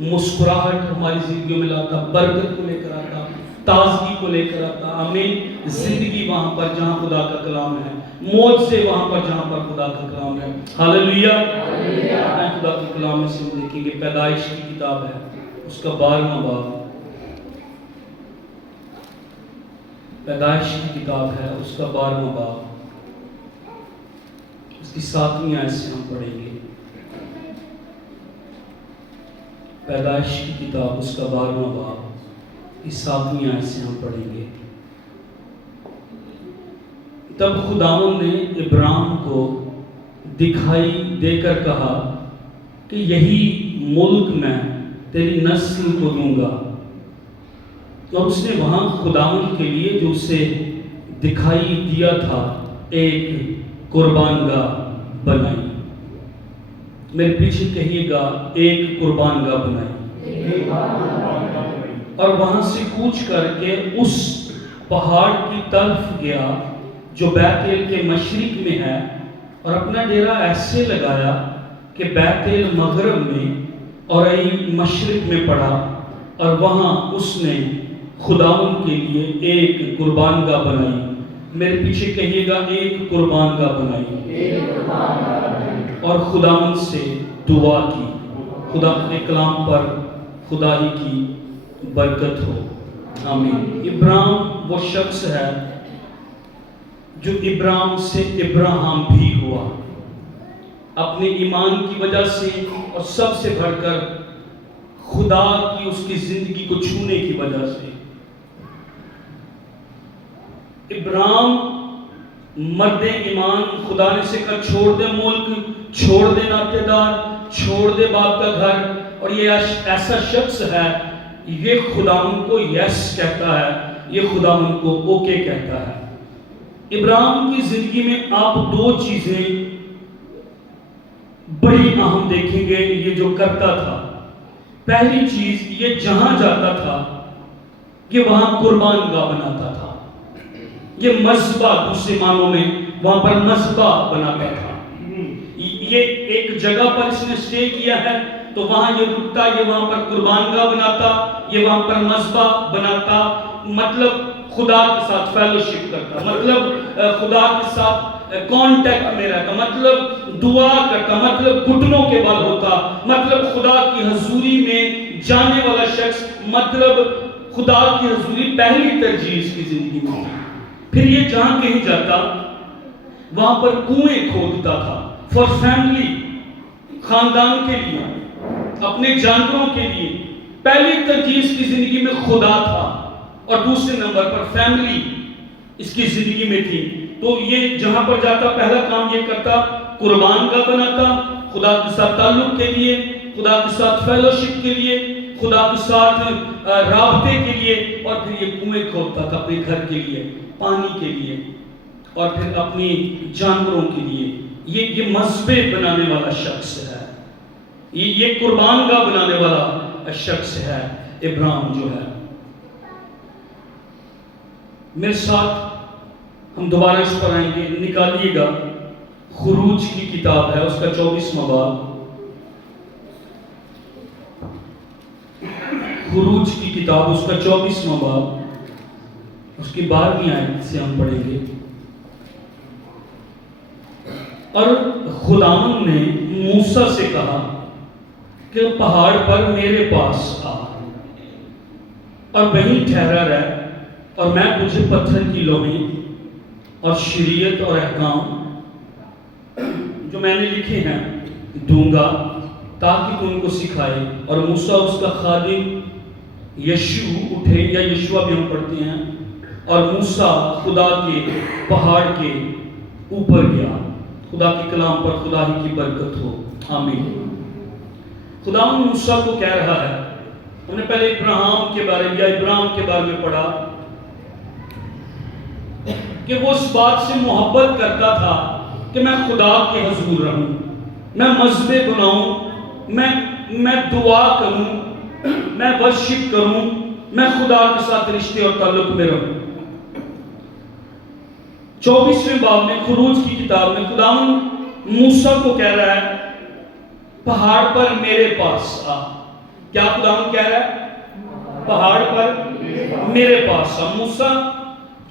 مسکراہٹ ہماری زندگیوں میں لاتا، برکت کو لے کر آتا، تازگی کو لے کر آتا. آمین. زندگی وہاں پر جہاں خدا کا کلام ہے، موت سے وہاں پر جہاں پر خدا کا کلام ہے. ہاللیلویا. خدا کے کلام میں سے ہم دیکھیں گے پیدائش کی کتاب ہے، اس کا 12واں باب. پیدائش کی کتاب ہے، اس کا 12واں باب، اس کی 7ویں آیت سے ہم پڑھیں گے. پیدائش کی کتاب اس کا 12واں باب، اس 7ویں آیت سے ہم پڑھیں گے. تب خداوند نے ابراہیم کو دکھائی دے کر کہا کہ یہی ملک میں تیری نسل کو دوں گا. اور اس نے وہاں خداوند کے لیے جو اسے دکھائی دیا تھا ایک قربان گاہ بنائی. میرے پیچھے کہیے گا، ایک قربان گاہ بنائی. اور وہاں سے کوچ کر کے اس پہاڑ کی طرف گیا جو بیت ایل کے مشرق میں ہے، اور اپنا ڈیرا ایسے لگایا کہ بیت ایل مغرب میں اور ای مشرق میں پڑا. اور وہاں اس نے خداوند کے لیے ایک قربان گاہ بنائی. میرے پیچھے کہیے گا، ایک قربان گاہ بنائی. اور خداوند سے دعا کی. خدا کے کلام پر خدا ہی کی برکت ہو. آمین. ابراہیم وہ شخص ہے جو ابراہیم سے ابراہم بھی ہوا، اپنے ایمان کی وجہ سے، اور سب سے بڑھ کر خدا کی اس کی زندگی کو چھونے کی وجہ سے. ابراہیم مرد ایمان، خدا نے سے کہا چھوڑ دے ملک، چھوڑ دے ناطے دار، چھوڑ دے باپ کا گھر. اور یہ ایسا شخص ہے، یہ خداوند کو یس کہتا ہے، یہ خداوند کو اوکے کہتا ہے. ابراہیم کی زندگی میں آپ دو چیزیں بڑی اہم دیکھیں گے یہ جو کرتا تھا. پہلی چیز، یہ جہاں جاتا تھا یہ وہاں قربان گاہ بناتا تھا. یہ مذبح، دوسرے معنوں میں وہاں پر مذبح بناتا تھا. یہ ایک جگہ پر اس نے اسٹے کیا ہے تو وہاں یہ رکتا، یہ وہاں پر قربان گاہ بناتا، یہ وہاں پر مذبح بناتا. مطلب خدا کے ساتھ فیلوشپ کرتا، مطلب خدا کے ساتھ کانٹیکٹ میں رہتا، مطلب دعا کرتا، مطلب گھٹنوں کے بل ہوتا، مطلب خدا کی حضوری میں جانے والا شخص، مطلب خدا کی حضوری پہلی ترجیح اس کی زندگی میں. پھر یہ جہاں کہیں جاتا وہاں پر کنویں کھودتا تھا، فار فیملی، خاندان کے لیے، اپنے جانوروں کے لیے. پہلی ترجیح اس کی زندگی میں خدا تھا، اور دوسرے نمبر پر فیملی اس کی زندگی میں تھی. تو یہ جہاں پر جاتا پہلا کام یہ کرتا، قربان گاہ بناتا، خدا کے ساتھ تعلق کے لیے، خدا کے ساتھ فیلوشپ کے لیے، خدا کے ساتھ رابطے کے لیے. اور پھر یہ کنویں کھودتا تھا اپنے گھر کے لیے، پانی کے لیے، اور پھر اپنی جانوروں کے لیے. یہ مذبح بنانے والا شخص ہے، یہ قربان گاہ بنانے والا شخص ہے ابراہیم جو ہے. میرے ساتھ ہم دوبارہ اس پر آئیں گے. نکالیے گا، خروج کی کتاب ہے، اس کا 24واں باب. خروج کی کتاب اس کا 24واں باب، اس کی 12ویں آیت سے ہم پڑھیں گے. اور خداوند نے موسیٰ سے کہا کہ پہاڑ پر میرے پاس آ اور وہیں ٹھہرا رہ، اور میں تجھے پتھر کی لوحیں اور شریعت اور احکام جو میں نے لکھے ہیں دوں گا تاکہ تم کو سکھائے. اور موسیٰ اس کا خادم یشو اٹھے، یا یشوع بھی ہم پڑھتے ہیں، اور موسیٰ خدا کے پہاڑ کے اوپر گیا. خدا کے کلام پر خدا ہی کی برکت ہو. آمین. خدا موسیٰ کو کہہ رہا ہے، ہم نے پہلے ابراہیم کے بارے میں پڑھا کہ وہ اس بات سے محبت کرتا تھا کہ میں خدا کے حضور رہوں، میں مذبح بناؤں، میں دعا کروں، میں ورشپ کروں، میں خدا کے ساتھ رشتے اور تعلق میں رہوں. 24ویں باب میں، خروج کی کتاب میں، خداوند موسیٰ کو کہہ رہا ہے پہاڑ پر میرے پاس آ. کیا خداوند کہہ رہا ہے؟ پہاڑ پر میرے پاس آ۔ موسیٰ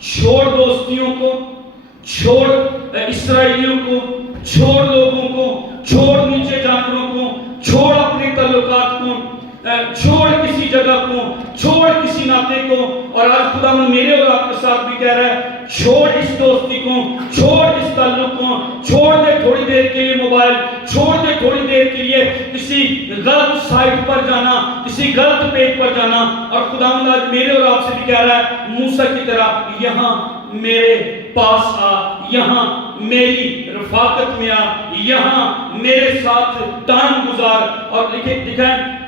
چھوڑ دوستیوں کو، چھوڑ اسرائیلیوں کو، چھوڑ لوگوں کو، چھوڑ نیچے جانوروں کو، چھوڑ اپنے تعلقات کو، چھوڑ کسی جگہ کو، چھوڑ کسی ناطے کو۔ اور آج خداوند میرے اور آپ کے ساتھ بھی کہہ رہا ہے چھوڑ اس دوستی کو، چھوڑ اس تعلق کو، چھوڑ دے تھوڑی دیر کے لیے موبائل، چھوڑ دے تھوڑی دیر کے لیے کسی غلط سائٹ پر جانا، کسی غلط پیج پر جانا۔ اور خداوند آج میرے اور آپ سے بھی کہہ رہا ہے موسیٰ کی طرح یہاں میرے پاس آ، یہاں میری رفاقت میں آ، یہاں میرے ساتھ ٹائم گزار۔ اور لکھیں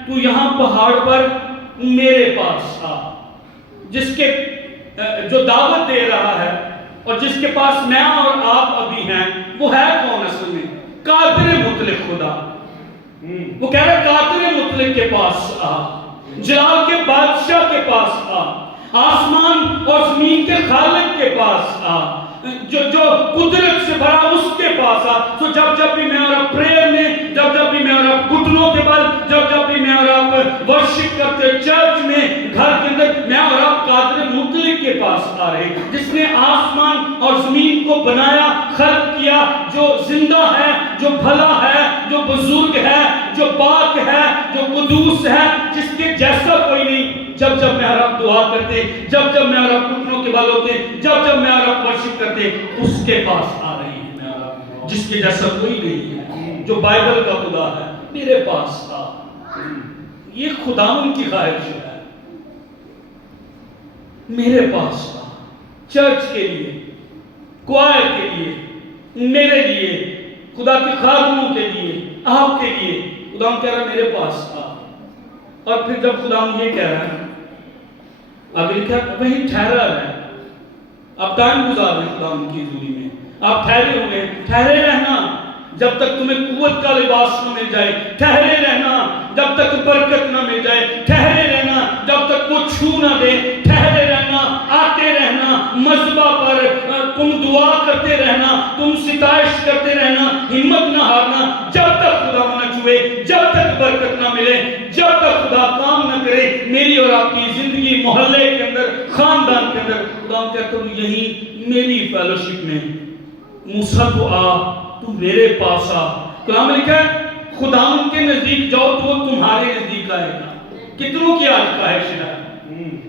تو یہاں پہاڑ پر میرے پاس آ۔ جس کے جو دعوت دے رہا ہے اور جس کے پاس میں اور آپ ابھی ہیں، وہ ہے کون اصل میں؟ قادر مطلق خدا۔ وہ کہہ رہا ہے قادر مطلق کے پاس آ، جلال کے بادشاہ کے پاس آ، آسمان اور زمین کے خالق کے پاس آ، جو قدرت سے بھرا اس کے پاس آ۔ تو جب بھی میں اور آپ پریئر میں، جب بھی میں اور آپ گھٹنوں کے بل، جب بھی میں اور آپ ورشپ کرتے چرچ میں، گھر کے اندر، میں اور آپ قادر مطلق کے پاس آ رہے، جس نے آسمان اور زمین کو بنایا، خلق کیا، جو زندہ ہے، جو بھلا ہے، جو بزرگ ہے، جو پاک ہے، جو قدوس ہے، جس کے جیسا کوئی نہیں۔ جب میں اور آپ دعا کرتے، جب میں اور آپ گھٹنوں کے بل ہوتے، جب میں اور آپ ورشپ کرتے، اس کے پاس آ رہے ہیں میں اور آپ، جس کے جیسا کوئی نہیں ہے، جو بائبل کا خدا ہے۔ میرے پاس آ، یہ خداوند کی خواہش ہے، میرے پاس آ۔ چرچ کے لیے، کوائر کے لیے، میرے لیے، خدا کے خادموں کے لیے، آپ کے لیے خداوند کہہ رہا ہے میرے پاس آ۔ اور پھر جب خداوند یہ کہہ رہا ہے، آگے لکھا وہیں ٹھہرا رہے، آپ ٹائم گزار رہے خداوند کی حضوری میں، آپ ٹھہرے ہوئے، ٹھہرے رہنا جب تک تمہیں قوت کا لباس نہ مل جائے، ٹھہرے رہنا جب تک برکت نہ مل جائے، ٹھہرے رہنا جب تک وہ چھو نہ دے، ٹھہرے رہنا، آتے رہنا مذبح پر، تم دعا کرتے رہنا، تم ستائش کرتے رہنا، ہمت نہ ہارنا، جب تک خدا نہ چھوئے، جب تک برکت نہ ملے، جب تک خدا کام نہ کرے میری اور آپ کی زندگی، محلے کے اندر، خاندان کے اندر۔ خدا کہتا ہوں یہی میری فیلوشپ میں، موسیٰ تو آ، تو میرے پاس آ۔ کلام لکھا ہے خداوند کے نزدیک جاؤ تو وہ تمہارے نزدیک آئے گا۔ کتنوں کی آج خواہش ہے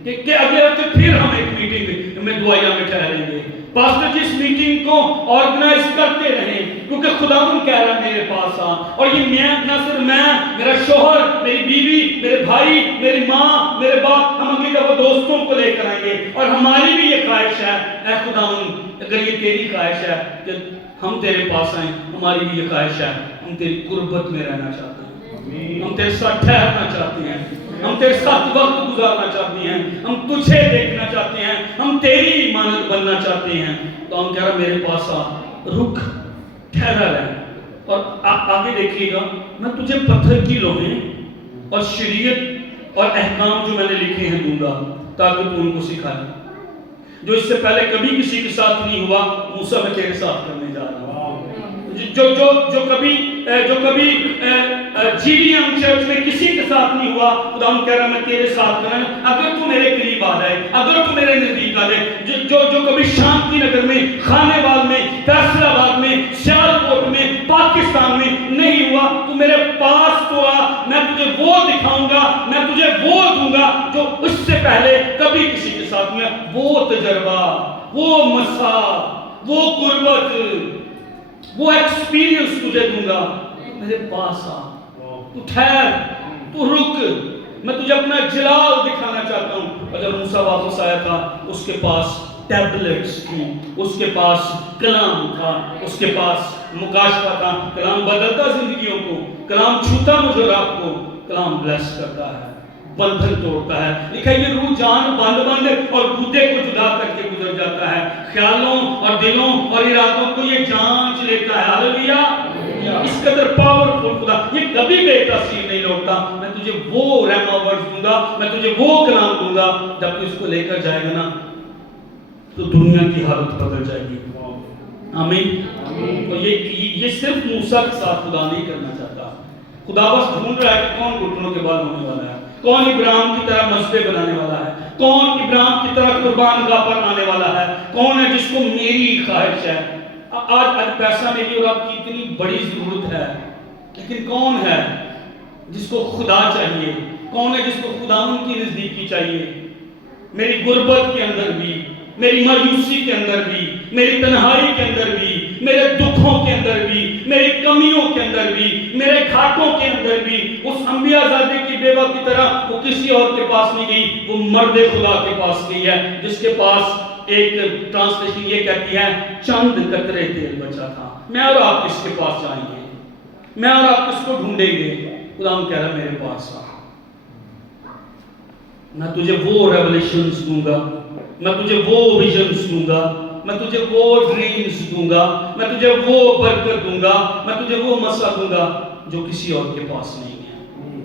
کہ اگلے ہفتے پھر ہم ایک میٹنگ میں دعائیہ میں ٹھہریں گے، پاسٹر جی اس میٹنگ کو آرگنائز کرتے رہیں، کیونکہ خداوند کہہ رہا ہے میرے پاس آ۔ اور یہ میں، نہ صرف میں، میرا شوہر، میری بیوی، میرے بھائی، میری ماں، میرے باپ، ہم اگلی دفعہ دوستوں کو لے کر آئیں گے۔ اور ہماری بھی یہ خواہش ہے، اے خداوند اگر یہ تیری خواہش ہے کہ ہم تیرے پاس آئیں، ہماری بھی یہ خواہش ہے، ہم تیری قربت میں رہنا چاہتے ہیں، ہم تیرے ساتھ ٹھہرنا چاہتے ہیں، ہم تیرے ساتھ وقت گزارنا چاہتے ہیں، ہم تجھے دیکھنا چاہتے ہیں، ہم تیری مانند بننا چاہتے ہیں۔ تو ہم کہہ رہا میرے پاس آ، رک، ٹھہرا رہے۔ اور آگے دیکھیے گا، میں تجھے پتھر کی لوحیں اور شریعت اور احکام جو میں نے لکھے ہیں دوں گا تاکہ تو ان کو سکھائے، جو اس سے پہلے کبھی کسی کے ساتھ نہیں ہوا، موسیٰ میں تیرے ساتھ کرنے جا رہا ہوں۔ جو کبھی GDM چرچ میں کسی کے ساتھ نہیں ہوا، خدا کہہ رہا میں تیرے ساتھ کروں، اگر تو میرے قریب آ جائے، اگر تو میرے نزدیک آ جائے۔ جو کبھی شانتی نگر میں، خانے وال میں، فیصل آباد میں، سیالکوٹ میں، پاکستان میں نہیں ہوا، تو میرے پاس تو آ، میں تجھے وہ دکھاؤں گا، میں تجھے وہ دوں گا جو اس سے پہلے کبھی کسی کے ساتھ میں، وہ تجربہ، وہ مسا، وہ قربت، وہ ایکسپیرینس تجھے دوں گا۔ میرے پاس آ، تو ٹھہر، تو رک، میں تجھے اپنا جلال دکھانا چاہتا ہوں۔ اور جب موسیٰ واپس آیا تھا، اس کے پاس ٹیبلٹس تھی، اس کے پاس کلام تھا، اس کے پاس مکاشفہ تھا۔ کلام بدلتا زندگیوں کو، کلام چھوتا مجھے اور آپ کو، کلام بلیس کرتا ہے، بندھن توڑتا ہے۔ لکھا ہے یہ روح جان بند اور گودے کو جدا کر کے گزر جاتا ہے، خیالوں اور دلوں اور ارادوں کو یہ جانچ لیتا ہے۔ ہاللیلویہ! اس قدر پاورفل خدا، یہ کبھی بے تاثیر نہیں لوٹتا۔ میں تجھے وہ رحمہ ورز دوں گا، میں تجھے وہ کلام دوں گا، جب تو اس کو لے کر جائے گا نا تو دنیا کی حالت بدل جائے گی۔ آمین۔ تو یہ صرف موسیٰ کے ساتھ خدا نہیں کرنا چاہتا، خدا بس ڈھونڈ رہا ہے کہ کون گھٹنوں کے بعد ہونے والا ہے۔ کون ابراہیم کی طرح مذبح بنانے والا ہے؟ کون ابراہیم کی طرح قربان گاہ پر آنے والا ہے؟ کون ہے جس کو میری خواہش ہے؟ آج پیسہ میری اور آپ کی اتنی بڑی ضرورت ہے، لیکن کون ہے جس کو خدا چاہیے؟ کون ہے جس کو خداوند کی نزدیکی چاہیے؟ میری غربت کے اندر بھی، میری مایوسی کے اندر بھی، میری تنہائی کے اندر بھی، میرے دکھوں کے اندر بھی، میری کمیوں کے اندر بھی، میرے گھاٹوں کے اندر بھی، اس انبیاء زادے کی بیوہ کی طرح وہ کسی اور کے پاس نہیں گئی، وہ مرد خدا کے پاس گئی ہے، جس کے پاس ایک ٹرانسلیشن یہ کہتی ہے چند قطرے تیل بچا تھا۔ میں اور آپ کس کے پاس جائیں گے؟ میں اور آپ کس کو ڈھونڈیں گے؟ خدا کہہ رہا میرے پاس آ، میں تجھے وہ ریولیشنز دوں گا، میں تجھے وہ ویژنز دوں گا، میں تجھے وہ ڈریمز دوں گا، میں تجھے وہ برکت دوں گا، میں تجھے وہ مسا دوں گا جو کسی اور کے پاس نہیں ہے۔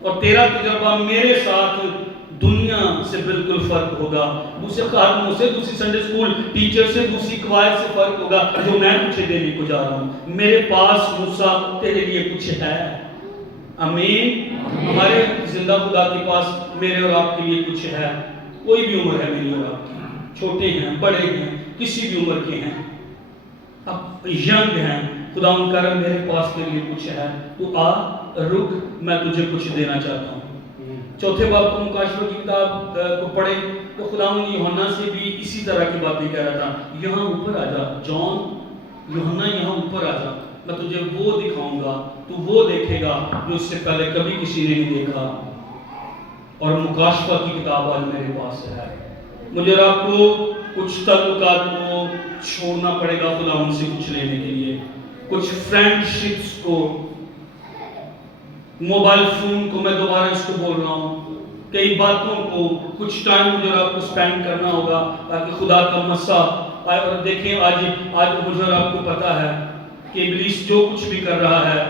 اور تیرا تجربہ میرے ساتھ دنیا سے بالکل فرق ہوگا، دوسرے خادموں سے، دوسری سنڈے سکول ٹیچر سے، دوسری قواعد سے فرق ہوگا جو میں تجھے دینے کو جا رہا ہوں۔ میرے پاس موسیٰ تیرے لیے کچھ ہے۔ آمین۔ ہمارے زندہ خدا کے پاس میرے اور آپ کے لیے کچھ ہے۔ کوئی بھی عمر ہے میری اور آپ کی، چھوٹے ہیں، بڑے ہیں، کسی بھی عمر کے ہیں، اب ینگ ہیں، خدا ان کا رب میرے پاس تیرے لیے کچھ ہے، تو آ رک، میں تجھے کچھ دینا چاہتا ہوں۔ چوتھے باب کو مکاشفہ کی کتاب کو پڑھیں تو خداوند یوحنا سے بھی اسی طرح کی باتیں کہہ رہا تھا، یہاں اوپر آ جا جان، یوحنا یہاں اوپر آ جا، میں تجھے وہ دکھاؤں گا، تو وہ دیکھے گا جو اس سے پہلے کبھی کسی نے نہیں دیکھا۔ اور مکاشفہ کی کتاب آج میرے پاس ہے۔ مجھے اور آپ کو کچھ تعلقات کو چھوڑنا پڑے گا خداوند سے کچھ لینے کے لیے، کچھ فرینڈشپس کو، موبائل فون کو، میں دوبارہ اس کو بول رہا ہوں، کئی باتوں کو، کچھ ٹائم مجھے اور آپ کو سپینڈ کرنا ہوگا تاکہ خدا کا مسا آئے۔ اور دیکھیں آج مجھے اور آپ کو پتا ہے کہ ابلیس جو کچھ بھی کر رہا ہے،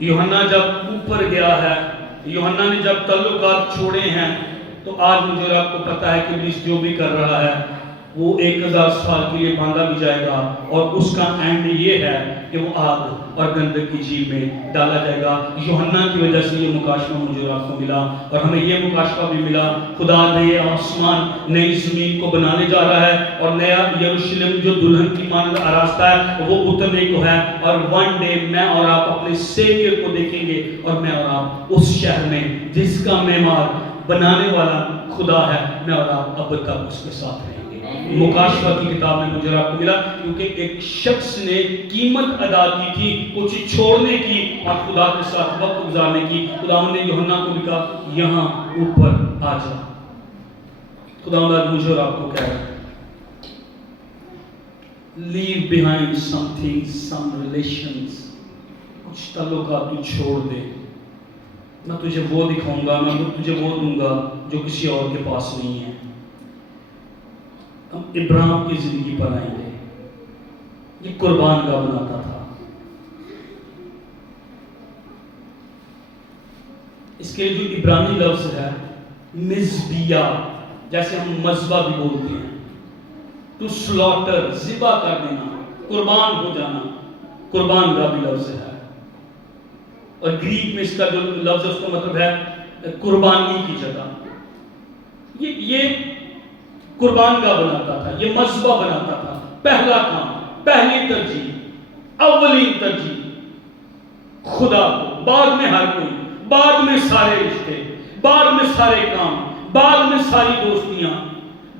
یوحنا جب اوپر گیا ہے، یوحنا نے جب تعلقات چھوڑے ہیں، تو آج مجھے اور آپ کو پتا ہے کہ ابلیس جو بھی کر رہا ہے وہ 1000 سال کے لیے باندھا بھی جائے گا، اور اس کا اینڈ یہ ہے کہ وہ آگ اور گندک کی جھیل میں ڈالا جائے گا۔ یوحنا کی وجہ سے یہ مکاشفہ مجھے اور آپ کو ملا، اور ہمیں یہ مکاشفہ بھی ملا، خدا نئے آسمان نئی زمین کو بنانے جا رہا ہے، اور نیا یروشلم جو دلہن کی مانند آراستہ ہے وہ اترنے کو ہے، اور ون ڈے میں اور آپ اپنے سیویئر کو دیکھیں گے، اور میں اور آپ اس شہر میں جس کا معمار بنانے والا خدا ہے، میں اور آپ اب تک اس کے ساتھ رہیں گے۔ مکاشفہ کی کتاب میں مجھے آپ کو ملا، کیونکہ ایک شخص نے قیمت ادا کی تھی کچھ چھوڑنے کی اور خدا کے ساتھ وقت گزارنے کی۔ خداوند نے یوحنا کو بھی کہا یہاں اوپر آ جا۔ خداوند آج مجھے اور آپ کو کہہ رہا ہے leave behind some things, some relations، کچھ تعلقات تو چھوڑ دے، میں تجھے وہ دکھاؤں گا، میں تجھے وہ دوں گا جو کسی اور کے پاس نہیں ہے۔ ہم ابراہیم کی زندگی پر آئیں گے، یہ قربان گاہ بناتا تھا، اس کے جو عبرانی لفظ ہے مذبیہ، جیسے ہم مذبح بھی بولتے ہیں، تو سلاٹر، ذبح کر دینا، قربان ہو جانا، قربان گاہ بھی لفظ ہے، اور گریک میں اس کا جو لفظ ہے اس کا مطلب ہے قربانی کی جگہ۔ یہ قربان گاہ بناتا تھا، یہ مذبح بناتا تھا۔ پہلا کام، پہلی ترجیح، اولین ترجیح خدا کو، بعد میں ہر کوئی، بعد میں سارے رشتے، بعد میں سارے کام، بعد میں ساری دوستیاں،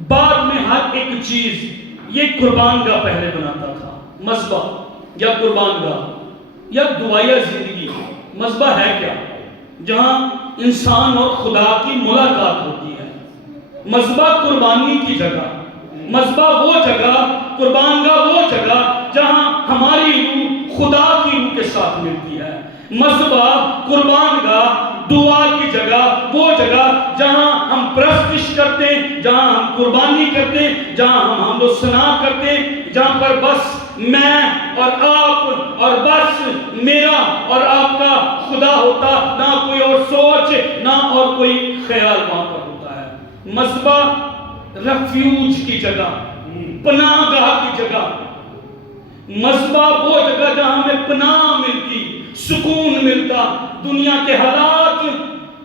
بعد میں ہر ایک چیز۔ یہ قربان گاہ پہلے بناتا تھا، مذبح یا قربان گاہ یا دعائیہ زندگی۔ مذبح ہے کیا؟ جہاں انسان اور خدا کی ملاقات ہوتی ہے۔ مذبح قربانی کی جگہ، مذبح وہ جگہ، قربان گاہ وہ جگہ جہاں ہماری روح خدا کی روح کے ساتھ ملتی ہے۔ مذبح، قربان گاہ، دعا کی جگہ، وہ جگہ جہاں ہم پرستش کرتے ہیں، جہاں ہم قربانی کرتے ہیں، جہاں ہم حمد و ثنا کرتے ہیں، جہاں پر بس میں اور آپ اور بس میرا اور آپ کا خدا ہوتا، نہ کوئی اور سوچ، نہ اور کوئی خیال وہاں پر ہوتا ہے۔ مذبح ریفیوج کی جگہ، پناہ گاہ کی جگہ۔ مذبح وہ جگہ جہاں ہمیں پناہ ملتی، سکون ملتا، دنیا کے حالات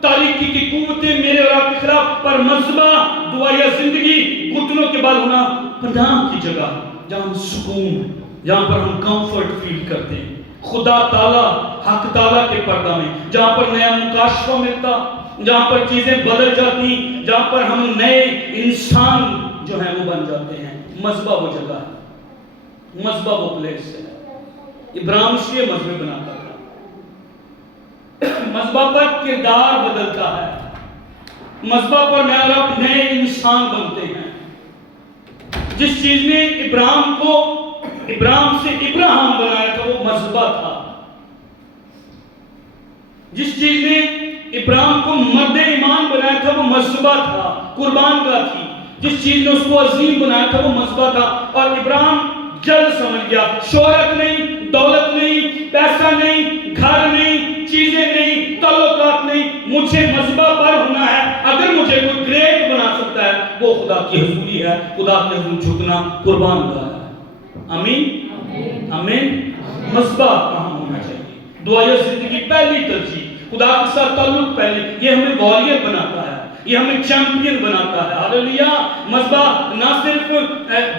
تاریکی کی قوتیں میرے اور آپ کے خلاف، پر مذبح دعا یا زندگی گھٹنوں کے بل ہونا پناہ کی جگہ، جہاں ہم سکون، جہاں پر ہم کمفرٹ فیل کرتے ہیں خدا تعالیٰ حق تعالیٰ کے پردہ میں، جہاں پر نیا مکاشفہ ملتا، جہاں پر چیزیں بدل جاتی، جہاں پر ہم نئے انسان جو ہیں وہ بن جاتے ہیں۔ مذبح وہ جگہ ہے، مذبح وہ پلیس ہے۔ ابراہیم اس لیے مذبح بناتا تھا، مذبح پر کردار بدلتا ہے، مذبح پر میں اور آپ نئے انسان بنتے ہیں۔ جس چیز نے ابراہیم سے ابراہیم بنایا تھا وہ مذبح تھا، جس چیز نے ابراہیم کو مرد ایمان بنایا تھا وہ مذبح تھا، قربان گاہ تھی۔ جس چیز نے اس کو عظیم بنایا تھا وہ مذبح تھا۔ اور ابراہیم جلد سمجھ گیا، شہرت نہیں، دولت نہیں، پیسہ نہیں، گھر نہیں، چیزیں نہیں، تعلقات نہیں، مجھے مذبح پر ہونا ہے۔ اگر مجھے کوئی گریٹ بنا سکتا ہے وہ خدا کی حضوری ہے، خدا کے حضور جھکنا قربان گاہ ہے۔ آمین آمین۔ مذبح کہاں ہونا چاہیے؟ دعائے زندگی پہلی ترجیح، خدا کے ساتھ تعلق پہلی، یہ ہمیں واریر بناتا ہے، یہ ہمیں چیمپئن بناتا ہے۔ ہاللیلویا۔ مذبح نہ صرف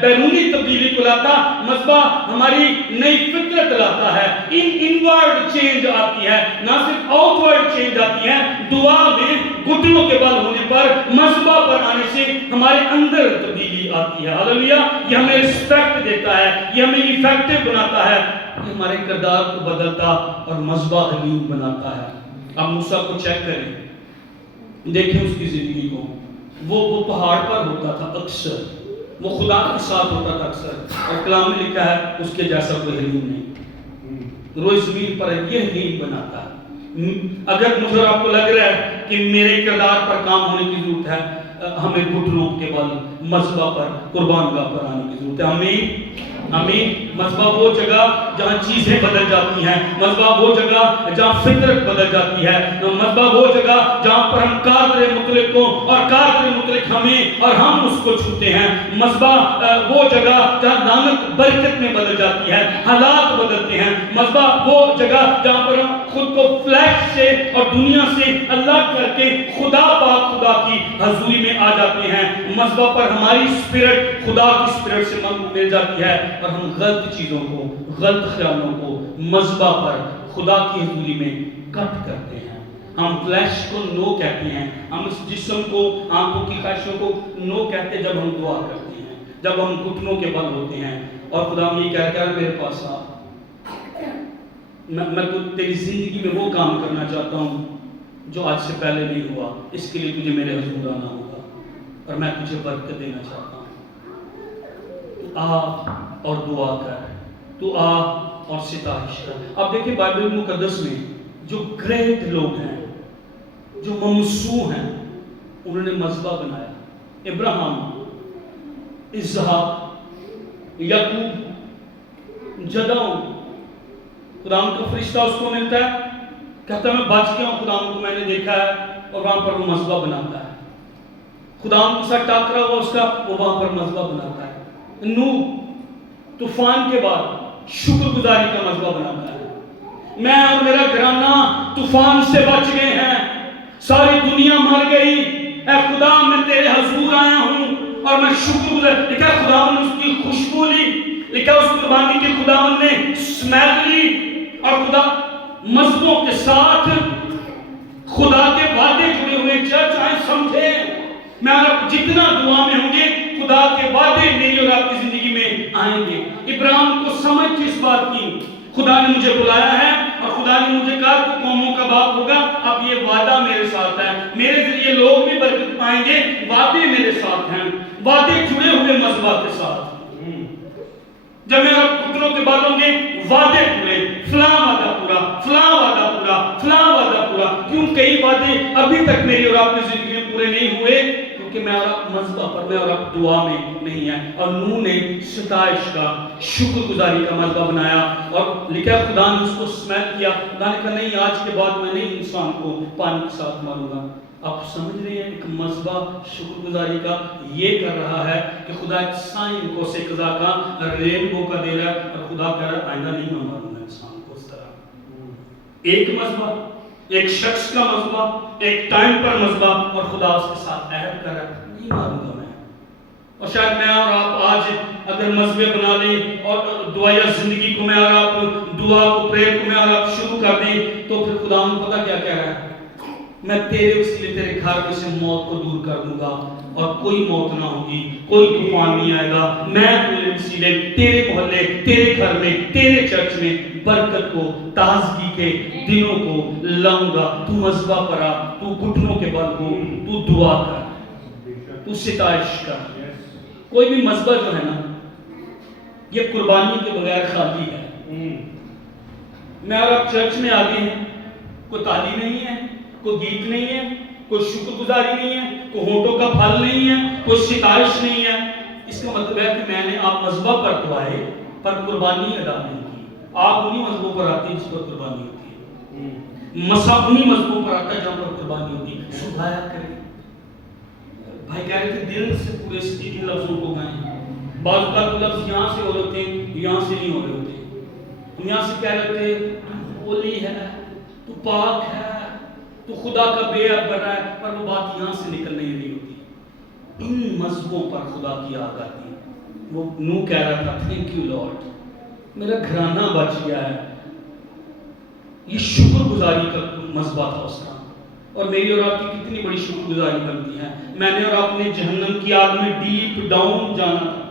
بیرونی تبدیلی کو لاتا، مذبح ہماری نئی فطرت لاتا ہے، انورڈ چینج آتی ہے، نہ صرف آؤٹ ورڈ چینج آتی ہے۔ دعا میں گھٹنوں کے بل ہونے پر، مذبح پر آنے سے ہمارے اندر تبدیلی آتی ہے۔ ہاللیلویا۔ یہ ہمیں رسپیکٹ دیتا ہے، یہ ہمیں ایفیکٹو بناتا ہے، یہ ہمارے کردار کو بدلتا اور مذبح حلیم بناتا ہے۔ آپ موسیٰ کو چیک کریں، دیکھیں اس کی زندگی کو، وہ پہاڑ پر ہوتا تھا اکثر، وہ خدا کے ساتھ ہوتا تھا اکثر، اور کلام میں لکھا ہے اس کے جیسا کوئی حلیم نہیں۔ روئے زمین پر یہ حلیم بناتا ہے۔ اگر مجھے آپ کو لگ رہا ہے کہ میرے کردار پر کام ہونے کی ضرورت ہے، ہمیں گھٹنوں کے بل مذبح پر، قربان گاہ پر آنے کی ضرورت ہے۔ آمین آمین۔ مذبح وہ جگہ جہاں چیزیں بدل جاتی ہیں، مذبح وہ جگہ جہاں فطرت بدل جاتی ہے، مذبح وہ جگہ جہاں پر ہم قادر مطلق کو اور قادر مطلق ہمیں اور ہم اس کو چھوتے ہیں، مذبح وہ جگہ جہاں لعنت برکت میں بدل جاتی ہے، حالات بدلتے ہیں، مذبح وہ جگہ جہاں پر ہم خود کو فلیش سے اور دنیا سے الگ کر کے خدا پاک خدا کی حضوری میں آ جاتے ہیں۔ مذبح پر ہماری اسپرٹ خدا کی اسپرٹ سے مل جاتی ہے، اور ہم غلط چیزوں کو، غلط خیالوں کو مذبح پر خدا کی حضوری میں کٹ کرتے ہیں۔ ہم فلیش کو نو کہتے ہیں، ہم اس جسم کو، آنکھوں کی خواہشوں کو نو کہتے ہیں جب ہم دعا کرتے ہیں، جب ہم گھٹنوں کے بل ہوتے ہیں، اور خدا ہم یہ کہتا ہے میرے پاس آ، میں تو تیری زندگی میں وہ کام کرنا چاہتا ہوں جو آج سے پہلے نہیں ہوا، اس کے لیے تجھے میرے حضور آنا ہوگا، اور میں تجھے برکت دینا چاہتا ہوں۔ آ اور دعا کر، تو آ اور ستائش کر۔ اب دیکھیں بائبل مقدس میں جو گریٹ لوگ ہیں، جو ممسوح ہیں، انہوں نے مذبح بنایا۔ ابراہیم، اسحاق، یعقوب، جدعون، خدا کا فرشتہ اس کو ملتا ہے، کہتا ہے میں بچ گیا ہوں، خدا کو میں نے دیکھا ہے، اور وہاں پر وہ مذبح بناتا ہے۔ خدا کے ساتھ ٹاکرا ہوا اس کا، وہ وہاں پر مذبح بناتا ہے۔ نوح طوفان کے بعد شکر گزاری کا مذبح بناتا ہے۔ میں اور میرا گھرانہ طوفان سے بچ گئے ہیں، ساری دنیا مر گئی، اے خدا میں تیرے حضور آیا ہوں اور میں شکر گزار۔ لکھا خدا نے اس کی خوشبو لی، لکھا اس قربانی کی خدا نے اسمیل لی، اور خدا مذہبوں کے ساتھ خدا کے وعدے جڑے ہوئے چرچ آئے سمجھے، میں آپ جتنا دعا میں ہوں گے خدا کے وعدے میری اور آپ کی زندگی میں آئیں گے۔ ابراہیم کو سمجھ اس بات کی، خدا نے مجھے بلایا ہے اور خدا نے مجھے کہا تو قوموں کا باپ ہوگا، اب یہ وعدہ میرے ساتھ ہے، میرے ذریعے لوگ بھی برکت پائیں گے، وعدے میرے ساتھ ہیں، وعدے جڑے ہوئے مذبح کے ساتھ۔ جب میں آپ گھٹنوں کے بال ہوں گے وعدے پورے، فلاں وعدہ پورا، فلاں وعدہ پورا، فلاں وعدہ پورا۔ کیوں کئی وعدے ابھی تک میری اور آپ کی زندگی میں پورے نہیں ہوئے؟ کیونکہ میں اور آپ مذبح پر، میں اور آپ دعا میں نہیں ہیں۔ اور نوح نے ستائش کا، شکر گزاری کا مذبح بنایا، اور لکھا خدا نے اس کو سمیل کیا۔ خدا نے کہا نہیں، آج کے بعد میں نہیں انسان کو پانی کے ساتھ ماروں گا۔ آپ سمجھ رہے ہیں ایک مذبح شکر گزاری کا یہ کر رہا ہے کہ خدا ایک سائن کو سے قضا کا رینبو کا دے رہا ہے، اور خدا کہہ رہا ہے آئندہ نہیں میں ماروں گا انسان کو اس طرح۔ ایک مذبح ایک شخص کا مذبح، ایک ٹائم پر مذبح، اور خدا اس کے ساتھ عہد کر رہا ہے نہیں ماروں گا میں۔ اور شاید میں اور آپ آج اگر مذبح بنا لیں اور دعائیا زندگی کو میں اور آپ دعا کو پریئر کو میں اور آپ شروع کر دیں تو پھر خدا ہم پتہ کیا کہہ رہا ہے، میں تیرے وسیلے تیرے گھر میں سے موت کو دور کر دوں گا اور کوئی موت نہ ہوگی، کوئی طوفان نہیں آئے گا، میں تیرے وسیلے تیرے محلے، تیرے گھر میں، تیرے چرچ میں برکت کو، تازگی کے دنوں کو لاؤں گا۔ تو مذبح پر آ، تو گھٹنوں کے بل ہو، تو دعا کر، تو ستائش کر۔ کوئی بھی مذبح جو ہے نا یہ قربانی کے بغیر خالی ہے۔ میں اور آپ چرچ میں آگے ہیں، کوئی تعلیم نہیں ہے، کوئی گیت نہیں ہے، کوئی شکر گزاری نہیں ہے، کوئی ہونٹوں کا پھل نہیں ہے، کوئی ستائش نہیں ہے، اس کا مطلب ہے کہ میں نے آپ مذبح پر تو آئے پر قربانی ادا نہیں کی۔ آپ انہی مذبحوں پر آتے ہیں جس پر قربانی ہوتی ہے، مسا انہی مذبحوں پر آتا ہے جہاں پر قربانی ہوتی ہے۔ سبحایا کریں۔ بھائی کہہ رہے تھے دل سے پورے سٹی کے لفظوں کو گائیں۔ بعض اوقات لفظ یہاں سے ہو رہے ہوتے ہیں، یہاں سے نہیں ہو رہے ہوتے۔ ہم یہاں سے کہہ رہے تھے تو ہولی ہے، تو پاک ہے، تو خدا کا بے عیب بنا ہے، پر وہ بات یہاں سے نکل نہیں ہوتی۔ ان مذہبوں پر خدا کی یاد آتی ہے۔ وہ نو کہہ رہا تھا تھینک یو لارڈ، میرا گھرانہ بچ گیا ہے۔ یہ شکر گزاری کا مذبح تھا اس کا۔ اور میری اور آپ کی کتنی بڑی شکر گزاری بنتی ہے۔ میں نے اور آپ نے جہنم کی آگ میں ڈیپ ڈاؤن جانا تھا،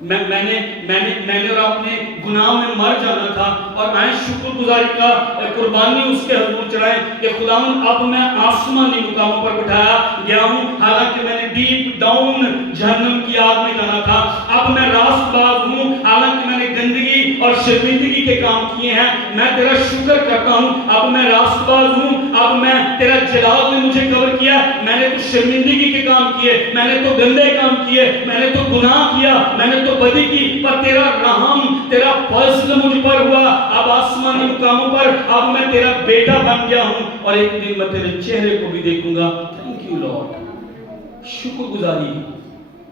میں نے اور آپ نے گناہ میں مر جانا تھا، اور میں شکر گزاری کا قربانی اس کے حضور چڑھائے کہ خداوند اب میں آسمانی مقاموں پر بٹھایا گیا ہوں، حالانکہ میں نے ڈیپ ڈاؤن جہنم کی آگ میں جانا تھا۔ اب میں راست باز ہوں، حالانکہ میں نے گندگی اور شرمندگی کے کام کیے ہیں، میں تیرا شکر کرتا ہوں۔ اب میں راست باز ہوں، اب میں تیرا جلال نے مجھے کور کیا، میں نے تو شرمندگی کے کام کیے، میں نے تو گندے کام کیے، میں نے تو گناہ کیا، میں نے تو بدی کی، پر تیرا رحم، تیرا فضل مجھ پر ہوا۔ اب آسمانی مقاموں پر اب میں تیرا بیٹا بن گیا ہوں، اور ایک دن میں تیرے چہرے کو بھی دیکھوں گا۔ Thank you lord. شکر گزاری،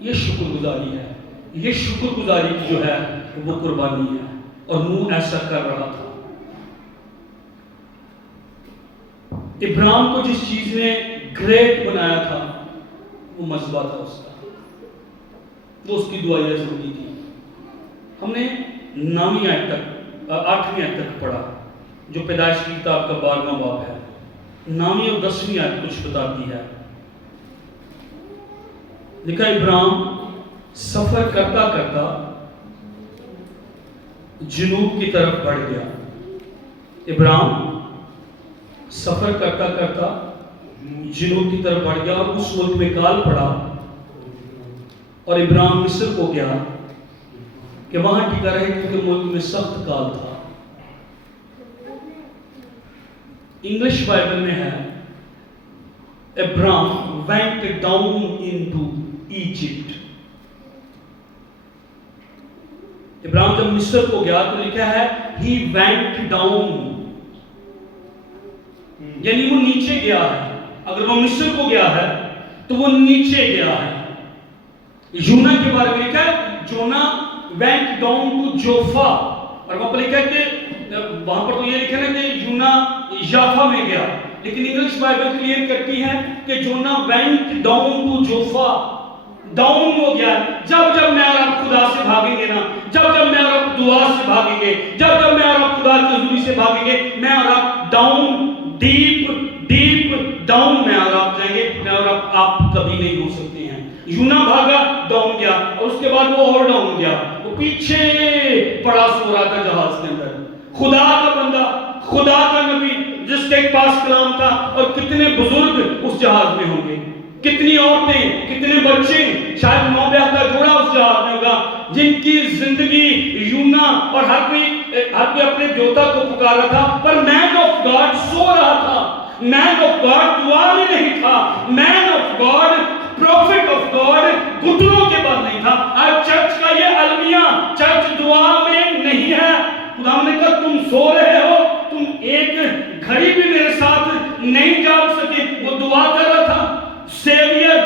یہ شکر گزاری ہے، یہ شکر گزاری کی جو ہے وہ قربانی ہے۔ اور نوح ایسا کر رہا تھا۔ ابراہیم کو جس چیز نے گریٹ بنایا تھا وہ مذبح تھا اس کا، وہ اس کی دعائیں ضروری تھی۔ ہم نے 9ویں آیت تک 8ویں آیت تک پڑھا جو پیدائش کی کتاب کا 12واں باب ہے۔ 9ویں اور 10ویں آیت کچھ بتاتی ہے۔ لکھا ابراہیم سفر کرتا کرتا جنوب کی طرف بڑھ گیا۔ ابراہیم سفر کرتا کرتا جنوب کی طرف بڑھ گیا اور اس ملک میں کال پڑا، اور ابراہیم مصر کو گیا کہ وہاں ٹکا رہے کیونکہ ملک میں سخت کال تھا۔ انگلش بائبل میں ہے ابراہیم went down into Egypt۔ ابراہیم جب مصر کو گیا تو لکھا ہے he went down، یعنی وہ نیچے گیا ہے۔ اگر وہ مصر کو گیا ہے تو وہ نیچے گیا ہے۔ یونا کے بارے میں لکھا ہے جونا went down to جوفا، اور وہاں پر لکھا ہے کہ وہاں پر تو یہ لکھا ہے کہ یونا یافا میں گیا، لیکن انگلش بائبل کلیئر کرتی ہے کہ جونا went down to جوفا، ڈاؤن ہو گیا۔ جب میں اور آپ خدا سے بھاگیں گے نا، جب میں اور آپ دعا سے بھاگیں گے، جب میں اور آپ خدا کی حضوری سے بھاگیں گے، میں اور آپ ڈاؤن، ڈیپ ڈاؤن میں اور آپ جائیں گے، میں اور آپ کبھی نہیں ہو سکتے ہیں۔ یونا بھاگا، ڈاؤن گیا، اور اس کے بعد وہ اور ڈاؤن گیا، وہ پیچھے پڑا سو رہا تھا جہاز کے اندر۔ خدا کا بندہ، خدا کا نبی جس کے پاس کلام تھا، اور کتنے بزرگ اس جہاز میں ہوں گے، کتنی عورتیں، کتنے بچے، شاید 9 بیاہتا جوڑا اس جہاز میں ہوگا، جن کی زندگی یونا اور ہر کوئی اپنے دیوتا کو پکار رہا تھا، پر مین آف گاڈ سو رہا تھا، مین آف گاڈ دعا میں نہیں تھا، man of God, prophet of God گھٹنوں کے بعد نہیں تھا۔ آج چرچ کا یہ المیہ، چرچ دعا میں نہیں ہے۔ خدا نے کہا تم سو رہے ہو، تم ایک گھڑی بھی میرے ساتھ نہیں جاگ سکے۔ وہ دعا کر رہا تھا، سیویئر،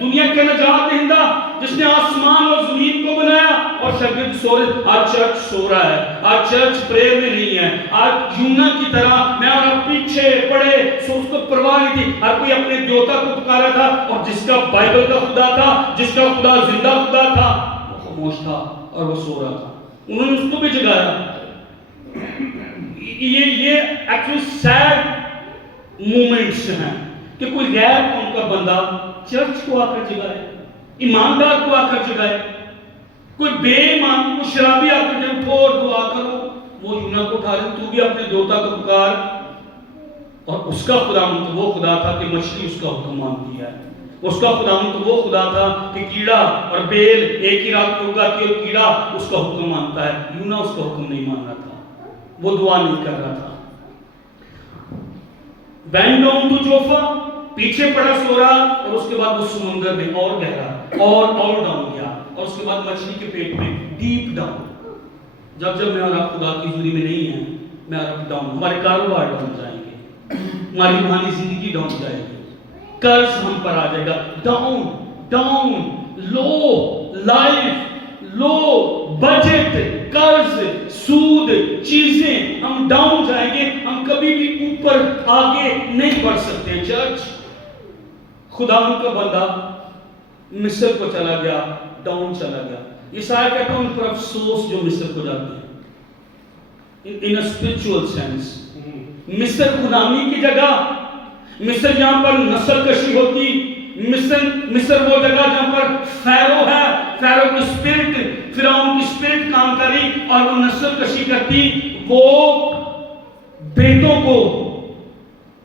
دنیا کے نجات دہندہ، جس نے آسمان اور زمین کو بنایا اور شاگرد سو رہے. آج چرچ سو رہا ہے, آج چرچ پریئر میں نہیں ہے, آج یونا کی طرح میں اور آپ پیچھے پڑے, سو اس کو پرواہ نہیں تھی. ہر کوئی اپنے دیوتا کو پکارا تھا, اور جس کا بائبل کا خدا تھا, جس کا خدا زندہ خدا تھا, وہ خاموش تھا اور وہ سو رہا تھا. انہوں نے اس کو بھی جگایا. یہ ایکچولی سیڈ مومنٹس ہیں کہ کوئی غیر قوم کا بندہ چرچ کو آ کر جگائے, ایماندار کو آ کر جگائے, کوئی بے ایمان کو شرابی آ کر جائے, اٹھو اور دعا کرو. وہ یونا کو اٹھا رہے, تو بھی اپنے دیوتا کو پکار. اور اس کا خداوند تو وہ خدا تھا کہ مچھلی اس کا حکم مانتی ہے. اس کا خداوند تو وہ خدا تھا کہ کیڑا اور بیل ایک ہی رات میں اگاتی ہے, اور کیڑا اس کا حکم مانتا ہے. یونا اس کا حکم نہیں مان رہا تھا, وہ دعا نہیں کر رہا تھا. went down to Joppa, پیچھے پڑا سو رہا, اور اس کے بعد وہ سمندر میں اور گہرا اور ڈاؤن گیا, اور اس کے بعد مچھلی کے پیٹ میں ڈیپ ڈاؤن. جب میں اور آپ خدا کی حضوری میں نہیں ہیں, میں اور آپ ڈاؤن, ہمارے کاروبار ڈاؤن جائیں گے, ہماری روحانی زندگی ڈاؤن جائے گی, قرض ہم پر آ جائے گا. ڈاؤن ڈاؤن, لو لائف, لو بجٹ, قرض, سود, چیزیں, ہم ڈاؤن جائیں گے, ہم کبھی بھی اوپر آگے نہیں بڑھ سکتے ہیں. چرچ, خدا ان کا بندہ مصر کو چلا گیا, ڈاؤن چلا گیا. یہ سارا کہتا ہوں ان پر افسوس جو مصر کو جاتے ہیں. in a spiritual sense, مصر غلامی کی جگہ, مصر جہاں پر نسل کشی ہوتی, مصر وہ جگہ جہاں پر فیرو ہے, فیرو کی سپرٹ, فرعون کی سپرٹ کام کری اور وہ نسل کشی کرتی, وہ بیٹوں کو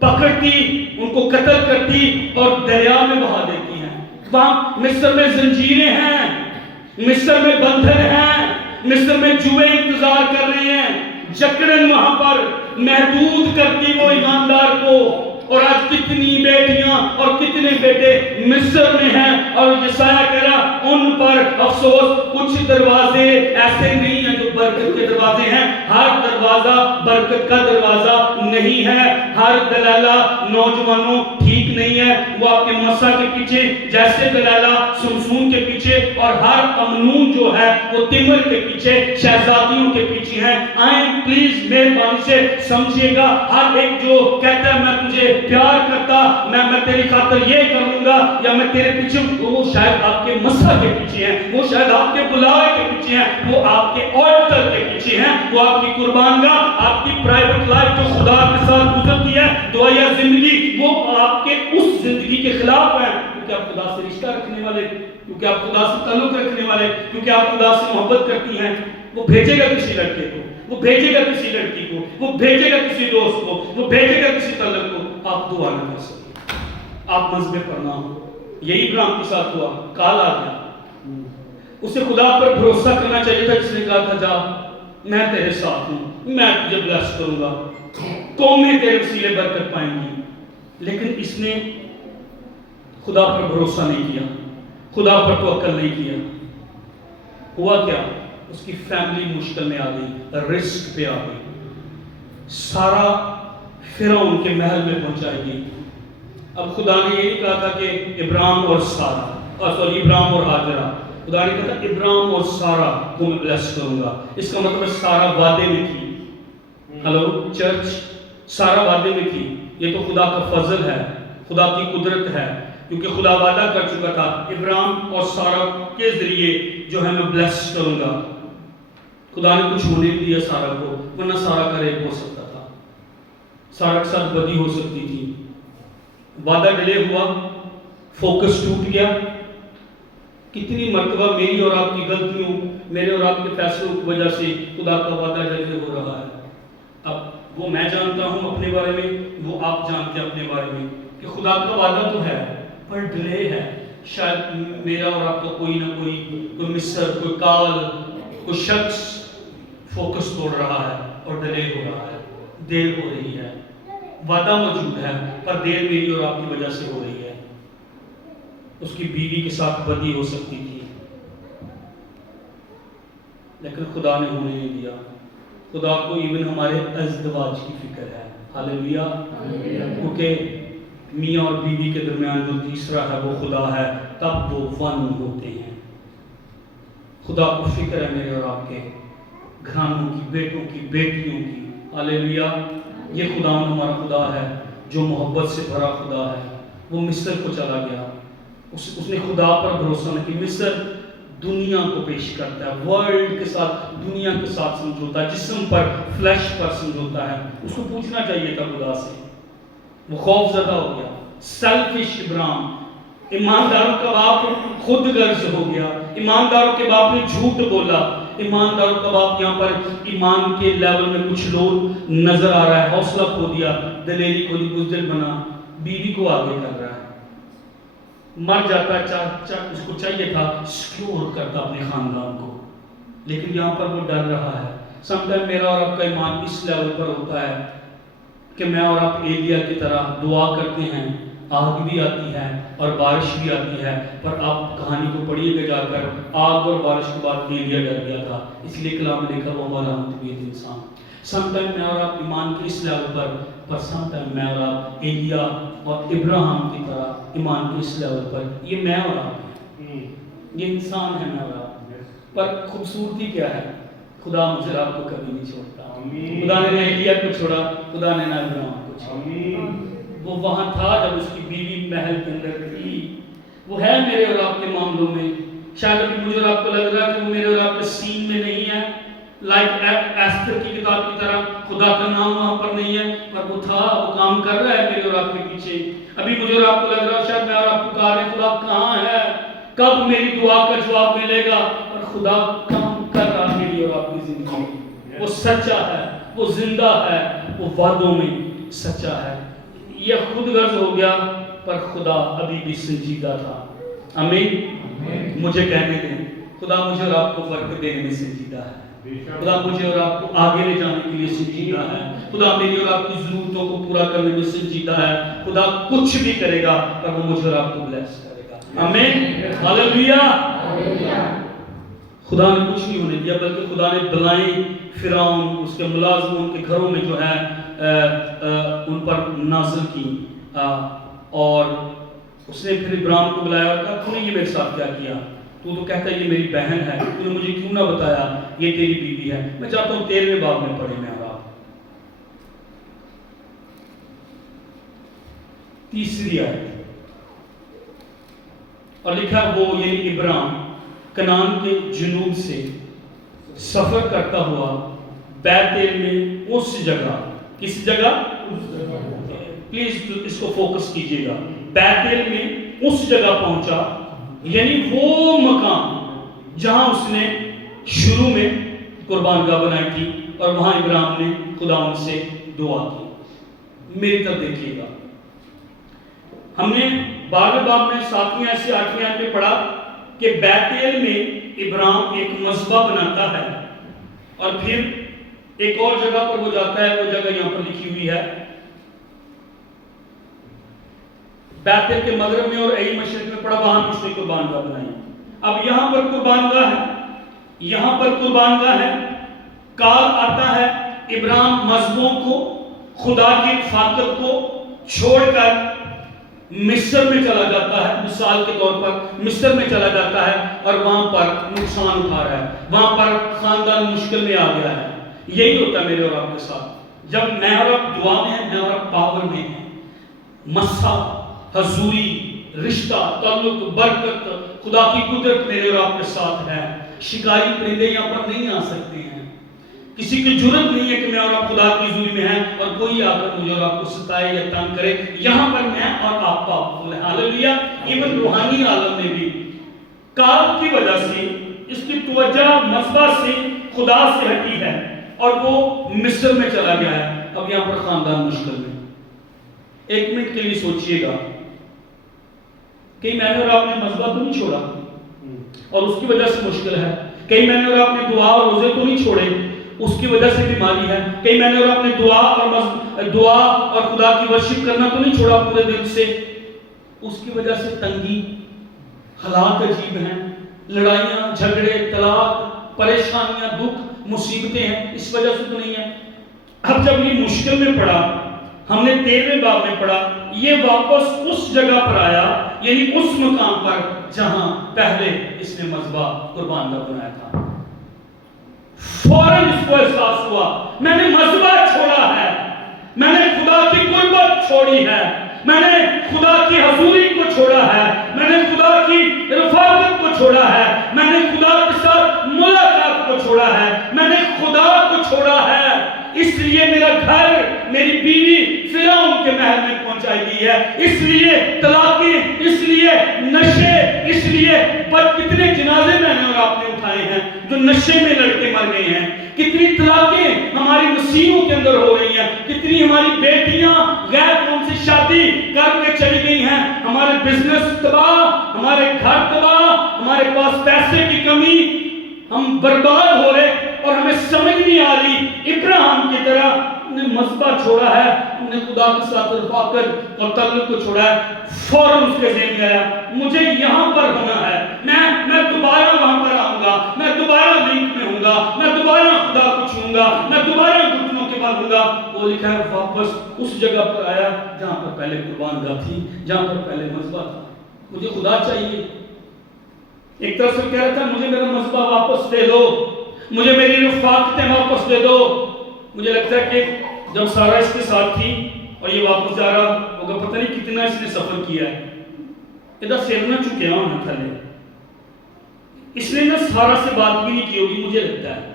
پکڑتی, ان کو قتل کرتی اور دریا میں بہا دیتی ہیں. وہاں مصر میں زنجیریں ہیں, مصر میں بندھن ہیں, مصر میں جوئے انتظار کر رہے ہیں, جکڑن وہاں پر محدود کرتی وہ ایماندار کو. اور آج کتنی بیٹیاں اور کتنے بیٹے مصر میں ہیں, اور یسایہ کہہ رہا ان پر افسوس. کچھ دروازے ایسے نہیں ہیں جو برکت کے دروازے ہیں, ہر دروازہ برکت کا دروازہ نہیں ہے. ہر دلالہ نوجوانوں ٹھیک نہیں ہے, وہ آپ کے مسا کے پیچھے جیسے دلالہ سمسون کے پیچھے, اور ہر امنون جو ہے وہ تمر کے پیچھے, شہزادیوں کے پیچھے ہیں. آئیں پلیز مہربانی سے سمجھیے گا, ہر ایک جو کہتا ہے میں تجھے پیار کرتا, میں تیری خاطر یہ کر لوں گا, یا میں تیرے پیچھے, وہ شاید آپ کے مسا کے پیچھے ہیں, وہ شاید آپ کے بلائے کے پیچھے ہیں, وہ آپ کے آلٹر کے پیچھے ہیں, وہ آپ کی قربان گاہ, آپ کی پرائیویٹ لائف جو خدا کے ساتھ گزرتی ہے, دعائیا زندگی, وہ آپ کے اس زندگی کے خلاف ہیں. کیونکہ آپ خدا سے رشتہ رکھنے والے, کیونکہ آپ خدا سے تعلق رکھنے والے, کیونکہ آپ خدا سے محبت کرتی ہیں. وہ بھیجے گا کسی لڑکے کو, وہ بھیجے گا کسی لڑکی کو, وہ بھیجے گا کسی دوست کو, وہ بھیجے گا کسی تعلق کو. آپ دعا نہ کر سکتے, آپ مذہب پر نہ ہو. یہی ابراہیم کے ساتھ ہوا, کال آ گیا, اسے خدا پر بھروسہ کرنا چاہیے تھا, جس نے کہا تھا جا میں تیرے ساتھ ہوں, میں تجھے بلیس کروں گا, قومیں تیرے وسیلے برکت پائیں گی. لیکن اس نے خدا پر بھروسہ نہیں کیا, خدا پر توکل نہیں کیا. ہوا کیا, اس کی فیملی مشکل میں آ گئی, رسک پہ آ گئی. سارا فرعون کے محل میں پہنچائی گئی. اب خدا نے یہ نہیں کہا تھا کہ ابراہیم اور سارا, ابراہیم اور ہاجرہ, خدا نے کہا تھا ابراہیم اور سارا کو میں بلیس کروں گا. اس کا مطلب سارا وعدے میں تھی. ہلو چرچ, سارا وعدے میں تھی. یہ تو خدا کا فضل ہے, خدا کی قدرت ہے, کیونکہ خدا وعدہ کر چکا تھا ابراہیم اور سارا کے ذریعے جو ہے میں بلیس کروں گا. خدا نے کچھ ہونے نہیں دیا سارا کو, ورنہ سارا کا ریپ ہو سکتا تھا, سارا کے ساتھ بدی ہو سکتی تھی. وعدہ ڈیلے ہوا, فوکس ٹوٹ گیا. کتنی مرتبہ میری اور آپ کی غلطیوں, میرے اور آپ کے فیصلوں کی وجہ سے خدا کا وعدہ ڈیلے ہو رہا ہے. اب وہ میں جانتا ہوں اپنے بارے میں, وہ آپ جانتے ہیں اپنے بارے میں, کہ خدا کا وعدہ تو ہے پر ڈیلے ہے. شاید میرا اور آپ کا کوئی نہ کوئی مصر, کوئی کال, کوئی شخص فوکس توڑ رہا ہے اور ڈیلے ہو رہا ہے, دیر ہو رہی ہے. وعدہ موجود ہے پر دیر میری اور آپ کی وجہ سے ہو رہی ہے. اس کی بیوی کے ساتھ بدی ہو سکتی تھی, لیکن خدا نے ہونے نہیں دیا. خدا کو ایون ہمارے ازدواج کی فکر ہے. ہاللیلویا. کیونکہ میاں اور بیوی کے درمیان جو تیسرا ہے وہ خدا ہے, تب وہ ون ہوتے ہیں. خدا کو فکر ہے میرے اور آپ کے گھرانوں کی، بیٹوں کی، بیٹیوں کی. ہاللیلویا. یہ خدا ہمارا خدا ہے جو محبت سے بھرا خدا ہے. وہ مصر کو چلا گیا، اس نے خدا پر بھروسہ نہ کیا. مصر دنیا کو پیش کرتا ہے، ورلڈ کے ساتھ، دنیا کے ساتھ سمجھوتا ہے، جسم پر، فلیش پر سمجھوتا ہے. اس کو پوچھنا چاہیے تھا خدا سے. وہ خوف زدہ ہو گیا. سیلفش ابراہیم، ایمانداروں کا باپ خود غرض ہو گیا. ایمانداروں کے باپ نے جھوٹ بولا. ایمانداروں کا باپ یہاں پر ایمان کے لیول میں کچھ لوگ نظر آ رہا ہے. حوصلہ کھو دیا، دلیری کھو دی، بزدل بنا، بیوی کو آگے کر رہا ہے. مر جاتا اس کو چاہیے تھا سیکیور کرتا اپنے خاندان کو، لیکن یہاں پر وہ ڈر رہا ہے. سم ٹائم میرا اور آپ کا ایمان اس لیول پر ہوتا ہے کہ میں اور آپ ایلیا کی طرح دعا کرتے ہیں، آگ بھی آتی ہے اور بارش بھی آتی ہے، پر آپ کہانی کو پڑھیے گا جا کر، آگ اور بارش کے بعد ایلیا ڈر گیا تھا، اس لیے کلام میں لکھا وہ ہمارا متبیت انسان. سم ٹائم میں اور آپ ایمان کے اس لیول پر سم ٹائم میں اور آپ ایلیا اور ابراہیم کی طرح ایمان کے اس لیول پر. یہ میں اور آپ ہیں، یہ انسان ہے میں اور آپ. پر خوبصورتی کیا ہے؟ خدا مجھے آپ کو کبھی نہیں چھوڑتا. خدا نے نہ ایلیا کو چھوڑا، خدا نے نہ ابراہیم کو چھوڑا. وہ وہاں تھا جب اس کی بیوی محل کے اندر تھی. وہ ہے میرے اور آپ کے معاملوں میں. شاید ابھی مجھے اور آپ کو لگ رہا ہے کہ وہ میرے اور آپ کے سین میں نہیں ہے، لائک ایستر کی کتاب کی طرح خدا کا نام وہاں پر نہیں ہے، پر وہ تھا، وہ کام کر رہا ہے میرے اور آپ کے پیچھے. ابھی مجھے اور آپ کو لگ رہا ہے شاید میں اور آپ پکار رہے خدا کہاں ہے، کب میری دعا کا جواب ملے گا، اور خدا کام کر رہا ہے میری اور آپ کی زندگی میں. وہ سچا ہے، وہ زندہ ہے، وہ وعدوں میں سچا ہے. یہ خود غرض ہو گیا پر خدا ابھی بھی سنجیدہ تھا. آمین. مجھے کہنے دیں، خدا مجھے اور آپ کو برکت دینے میں سنجیدہ ہے. خدا مجھے اور آپ کو آگے لے جانے کے لیے سنجیدہ ہے. خدا میری اور آپ کی ضرورتوں کو پورا کرنے میں سنجیدہ ہے. خدا کچھ بھی کرے گا پر وہ مجھے اور آپ کو بلیس کرے گا. آمین. ہاللیلویا. خدا نے کچھ نہیں ہونے دیا، بلکہ خدا نے بلائیں فرعون، اس کے ملازموں، ان کے گھروں میں جو ہے ان پر نازل کی. اور اس نے پھر ابراہیم کو بلایا اور کہا تو نے یہ میرے ساتھ کیا کیا؟ تو کہتا ہے یہ میری بہن ہے، تو نے مجھے کیوں نہ بتایا یہ تیری بیوی ہے؟ میں چاہتا ہوں 13ویں باب میں پڑھیں میں اور آپ. 3 آیت اور لکھا وہ یعنی ابراہیم کنعان کے جنوب سے سفر کرتا ہوا بیت ایل میں اس جگہ، کس جگہ؟ پلیز اس کو فوکس کیجئے گا. بیت ایل میں اس جگہ پہنچا، یعنی وہ مقام جہاں اس نے شروع میں قربان گاہ بنائی تھی، اور وہاں ابراہیم نے خدا ان سے دعا کی. میری طرف دیکھیے گا، ہم نے 12ویں باب میں 7ویں آیت سے 8ویں آیت میں پڑھا کہ بیت ایل میں ابراہیم ایک مذبح بناتا ہے، اور پھر ایک اور جگہ پر وہ جاتا ہے، وہ جگہ یہاں پر لکھی ہوئی ہے بیت ایل کے مغرب میں اور ای مشرق میں پڑا، وہاں اس نے قربان گاہ بنائی. اب یہاں پر قربان گاہ ہے، یہاں پر قربان گاہ ہے. کال آتا ہے ابراہیم مذہبوں کو، خدا کی رفاقت کو چھوڑ کر مصر میں چلا جاتا ہے. مثال کے طور پر مصر میں چلا جاتا ہے اور وہاں پر نقصان اٹھا رہا ہے، وہاں پر خاندان مشکل میں آ گیا ہے. یہی ہوتا ہے میرے اور آپ کے ساتھ. جب میں اور آپ دعا میں ہیں، میں اور آپ پاور میں ہیں، مسا، حضوری، رشتہ، تعلق، برکت، خدا کی قدرت میرے اور آپ کے ساتھ ہے. شکاری پرندے یہاں پر نہیں آ سکتے ہیں. کسی کی جرت نہیں ہے کہ میں اور آپ خدا کی حضوری میں ہیں اور کوئی آ کر مجھے اور آپ کو ستائے یا تنگ کرے. یہاں پر میں اور آپ پاورفل ہیں. ہاللیلویا. ایون روحانی عالم میں بھی کال کی وجہ سے اس کی توجہ مذبح سے خدا سے ہٹی ہے اور وہ مصر میں چلا گیا ہے. اب یہاں پر خاندان مشکل میں. 1 منٹ کے لیے سوچئے گا کہ میں نے اور آپ نے مذبح تو نہیں چھوڑا اور اس کی وجہ سے مشکل ہے. کہیں میں نے اور آپ نے دعا اور روزے تو نہیں چھوڑے، اس کی وجہ سے بیماری ہے. کہیں میں نے اور آپ نے دعا اور خدا کی ورشپ کرنا تو نہیں چھوڑا پورے دل سے، اس کی وجہ سے تنگی، حالات عجیب ہیں، لڑائیاں، جھگڑے، طلاق، پریشانیاں، دکھ، مصیبتیں ہیں، اس وجہ سے تو نہیں ہے. اب جب یہ مشکل میں پڑا ہم نے 13ویں باب میں پڑھا، یہ واپس اس جگہ پر آیا، یعنی اس مقام پر جہاں پہلے اس نے مذبح قربان کا بنایا تھا۔ فوراً اس کو احساس ہوا میں نے مذبح چھوڑا ہے، میں نے خدا کی قربت چھوڑی ہے، میں نے خدا کی حضوری کو چھوڑا ہے، میں نے خدا کی رفاقت کو چھوڑا ہے، میں نے خدا کے ساتھ ملاقات کو چھوڑا ہے، میں نے خدا کو چھوڑا ہے۔ اس لیے میرا گھر، میری بیوی فرعون کے محل میں پہنچائی گئی ہے، اس لیے طلاقیں، اس لیے نشے، اس لیے کتنے جنازے میں نے اور آپ نے اٹھائے ہیں جو نشے میں لڑکے مر گئے ہیں، کتنی طلاقیں ہماری مسیحوں کے اندر ہو رہی ہیں، کتنی ہماری بیٹیاں غیر قوم سے شادی کر کے چلی گئی ہیں، ہمارے بزنس تباہ، ہمارے گھر تباہ، ہمارے پاس پیسے کی کمی، ہم برباد ہو رہے اور ہمیں سمجھ نہیں آ رہی۔ ابراہیم کی طرح نے مذبح چھوڑا ہے، ہم نے خدا کے ساتھ رفاقت اور تعلق کو چھوڑا ہے۔ فوراً اس کے ذہن میں آیا مجھے یہاں پر ہونا ہے، میں دوبارہ وہاں پر آؤں گا، میں دوبارہ لنک میں ہوں گا، میں دوبارہ خدا کو چھوں گا، میں دوبارہ گھٹنوں کے بعد ہوں گا۔ وہ لکھا ہے واپس اس جگہ پر آیا جہاں پر پہلے قربان گاہ تھی، جہاں پر پہلے مذبح تھا۔ مجھے خدا چاہیے۔ ایک طرف سے کہہ رہا تھا مجھے میرا مذبح واپس دے دو، مجھے میری رفاقتیں واپس دے دو۔ مجھے لگتا ہے کہ جب سارا اس کے ساتھ تھی اور یہ واپس جا رہا ہوگا، پتہ نہیں کتنا اس نے سفر کیا ہے، ادھر سر نہ چکے ہونا تھلے، اس نے نہ سارا سے بات بھی نہیں کی ہوگی مجھے لگتا ہے،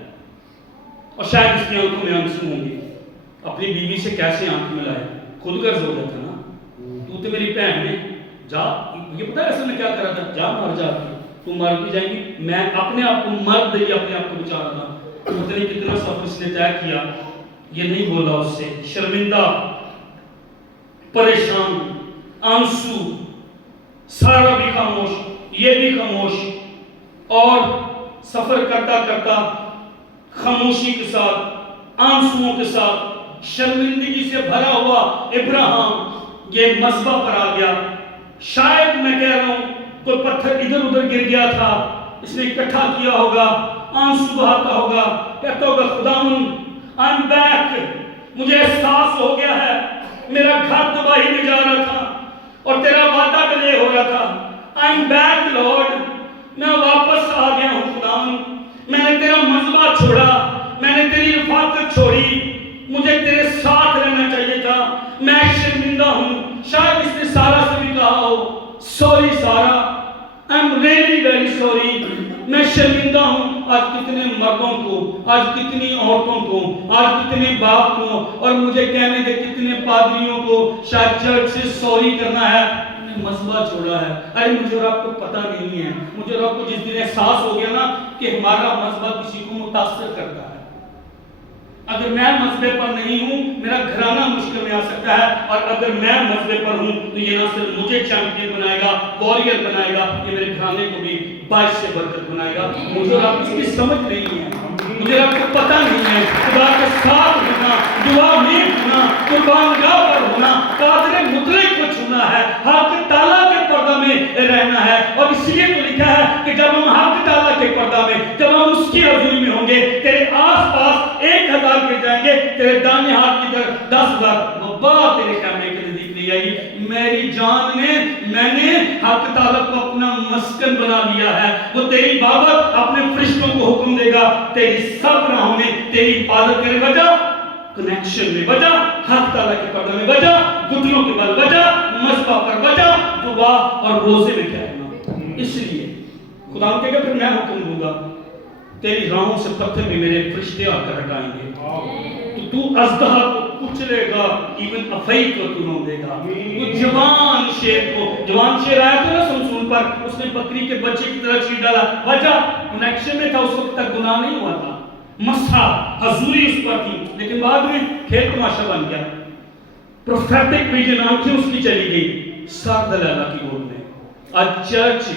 اور شاید اس کی آنکھوں میں آنسو ہوں گے۔ اپنی بیوی سے کیسے آنکھ ملائے، خود غرض ہو جاتا نا، تو میری بہن ہے، جا، یہ پتہ ہے اصل میں کیا کر رہا تھا، جا مر جا، تو مر بھی جائیں گی، میں اپنے آپ کو مرد ہی اپنے آپ کو بچا رہا تھا۔ پتہ نہیں کتنا سفر اس نے طے کیا، یہ نہیں بولا اس سے، شرمندہ، پریشان، آنسو، سارا بھی خاموش، یہ بھی خاموش، اور سفر کرتا کرتا خاموشی کے ساتھ، آنسوؤں کے ساتھ، شرمندگی سے بھرا ہوا ابراہیم یہ مذبح پر آ گیا۔ شاید میں کہہ رہا ہوں کوئی پتھر ادھر ادھر گر گیا تھا، اس نے اکٹھا کیا ہوگا، آنسو بہاتا ہوگا، کہتا ہوگا خداوند I'm back، مجھے احساس ہو گیا ہے میرا گھر تباہی میں جا رہا تھا اور تیرا وعدہ ڈلے ہو رہا تھا۔ I'm back Lord، میں واپس آ گیا ہوں خداوند، میں نے تیرا مذبح چھوڑا، میں نے تیری رفاقت چھوڑی، مجھے تیرے ساتھ رہنا چاہیے تھا، میں شرمندہ ہوں۔ شاید اس نے سارا سے بھی کہا ہو سوری سارا، I'm really very sorry، میں شرمندہ ہوں۔ آج کتنے مردوں کو، آج کتنی عورتوں کو، آج کتنے باپ کو، اور مجھے کہنے دے کتنے پادریوں کو شاید چرچ سے سوری کرنا ہے، میں نے مذبح چھوڑا ہے۔ ارے مجھے اور آپ کو پتہ نہیں ہے، مجھے اور آپ کو جس دن احساس ہو گیا نا کہ ہمارا مذبح کسی کو متاثر کرتا ہے، اگر میں مذبح پر نہیں ہوں میرا گھرانہ مشکل میں آ سکتا ہے، اور اگر میں مذبح پر ہوں تو یہ نہ صرف مجھے چیمپئن بنائے گا، واریر بنائے گا، یہ میرے گھرانے کو بھی باعث سے برکت بنائے گا۔ مجھے اور آپ اس کی سمجھ نہیں ہے، مجھے آپ کو پتہ نہیں ہے، خدا کے ساتھ ہونا، دعا میں ہونا، قربان گاہ پر ہونا، قادر مطلق کو چھونا ہے، حق تعالیٰ کے پردہ میں رہنا ہے۔ اور اس لیے تو لکھا ہے کہ جب ہم حق تعالیٰ کے پردہ میں، جب ہم اس کی حضوری میں ہوں گے، تیرے آس پاس 1000 گر جائیں گے، تیرے دانے ہاتھ کی طرف 10,000 وبا تیرے خیمے کے نزدیک نہیں آئی۔ میری جان نے، میں نے حق تعالیٰ کو اپنا مسکن بنا لیا ہے، وہ تیری بابت اپنے فرشتوں کو حکم دے گا، تیری سب راہوں میں تیری حفاظت کرے، بجا کنیکشن میں بجا، حق تعالیٰ کے پردہ میں بجا، گھٹنوں کے بل بجا، مذبح پر بجا، دعا اور روزے میں ٹھہرنا۔ اس لیے خدا کہے گا پھر میں حکم دوں گا، تیری راہوں سے پتھر بھی میرے فرشتے آ کر ہٹائیں گے، تو اژدہا کو کچلے گا، ایون افئی کو تو نو دے گا، تو جوان شیر کو، جوان شیر آیا تھا نا سمسون پر، اس نے بکری کے بچے کی طرح چیر ڈالا، وجہ کنیکشن میں تھا، اس وقت تک گناہ نہیں ہوا تھا، مسحا حضوری اس پر تھی، لیکن بعد میں کھیل تماشا بن گیا، پروفیٹک ویژن آنکھیں اس کی چلی گئی، سر دلالہ کی گود میں۔ آج چرچ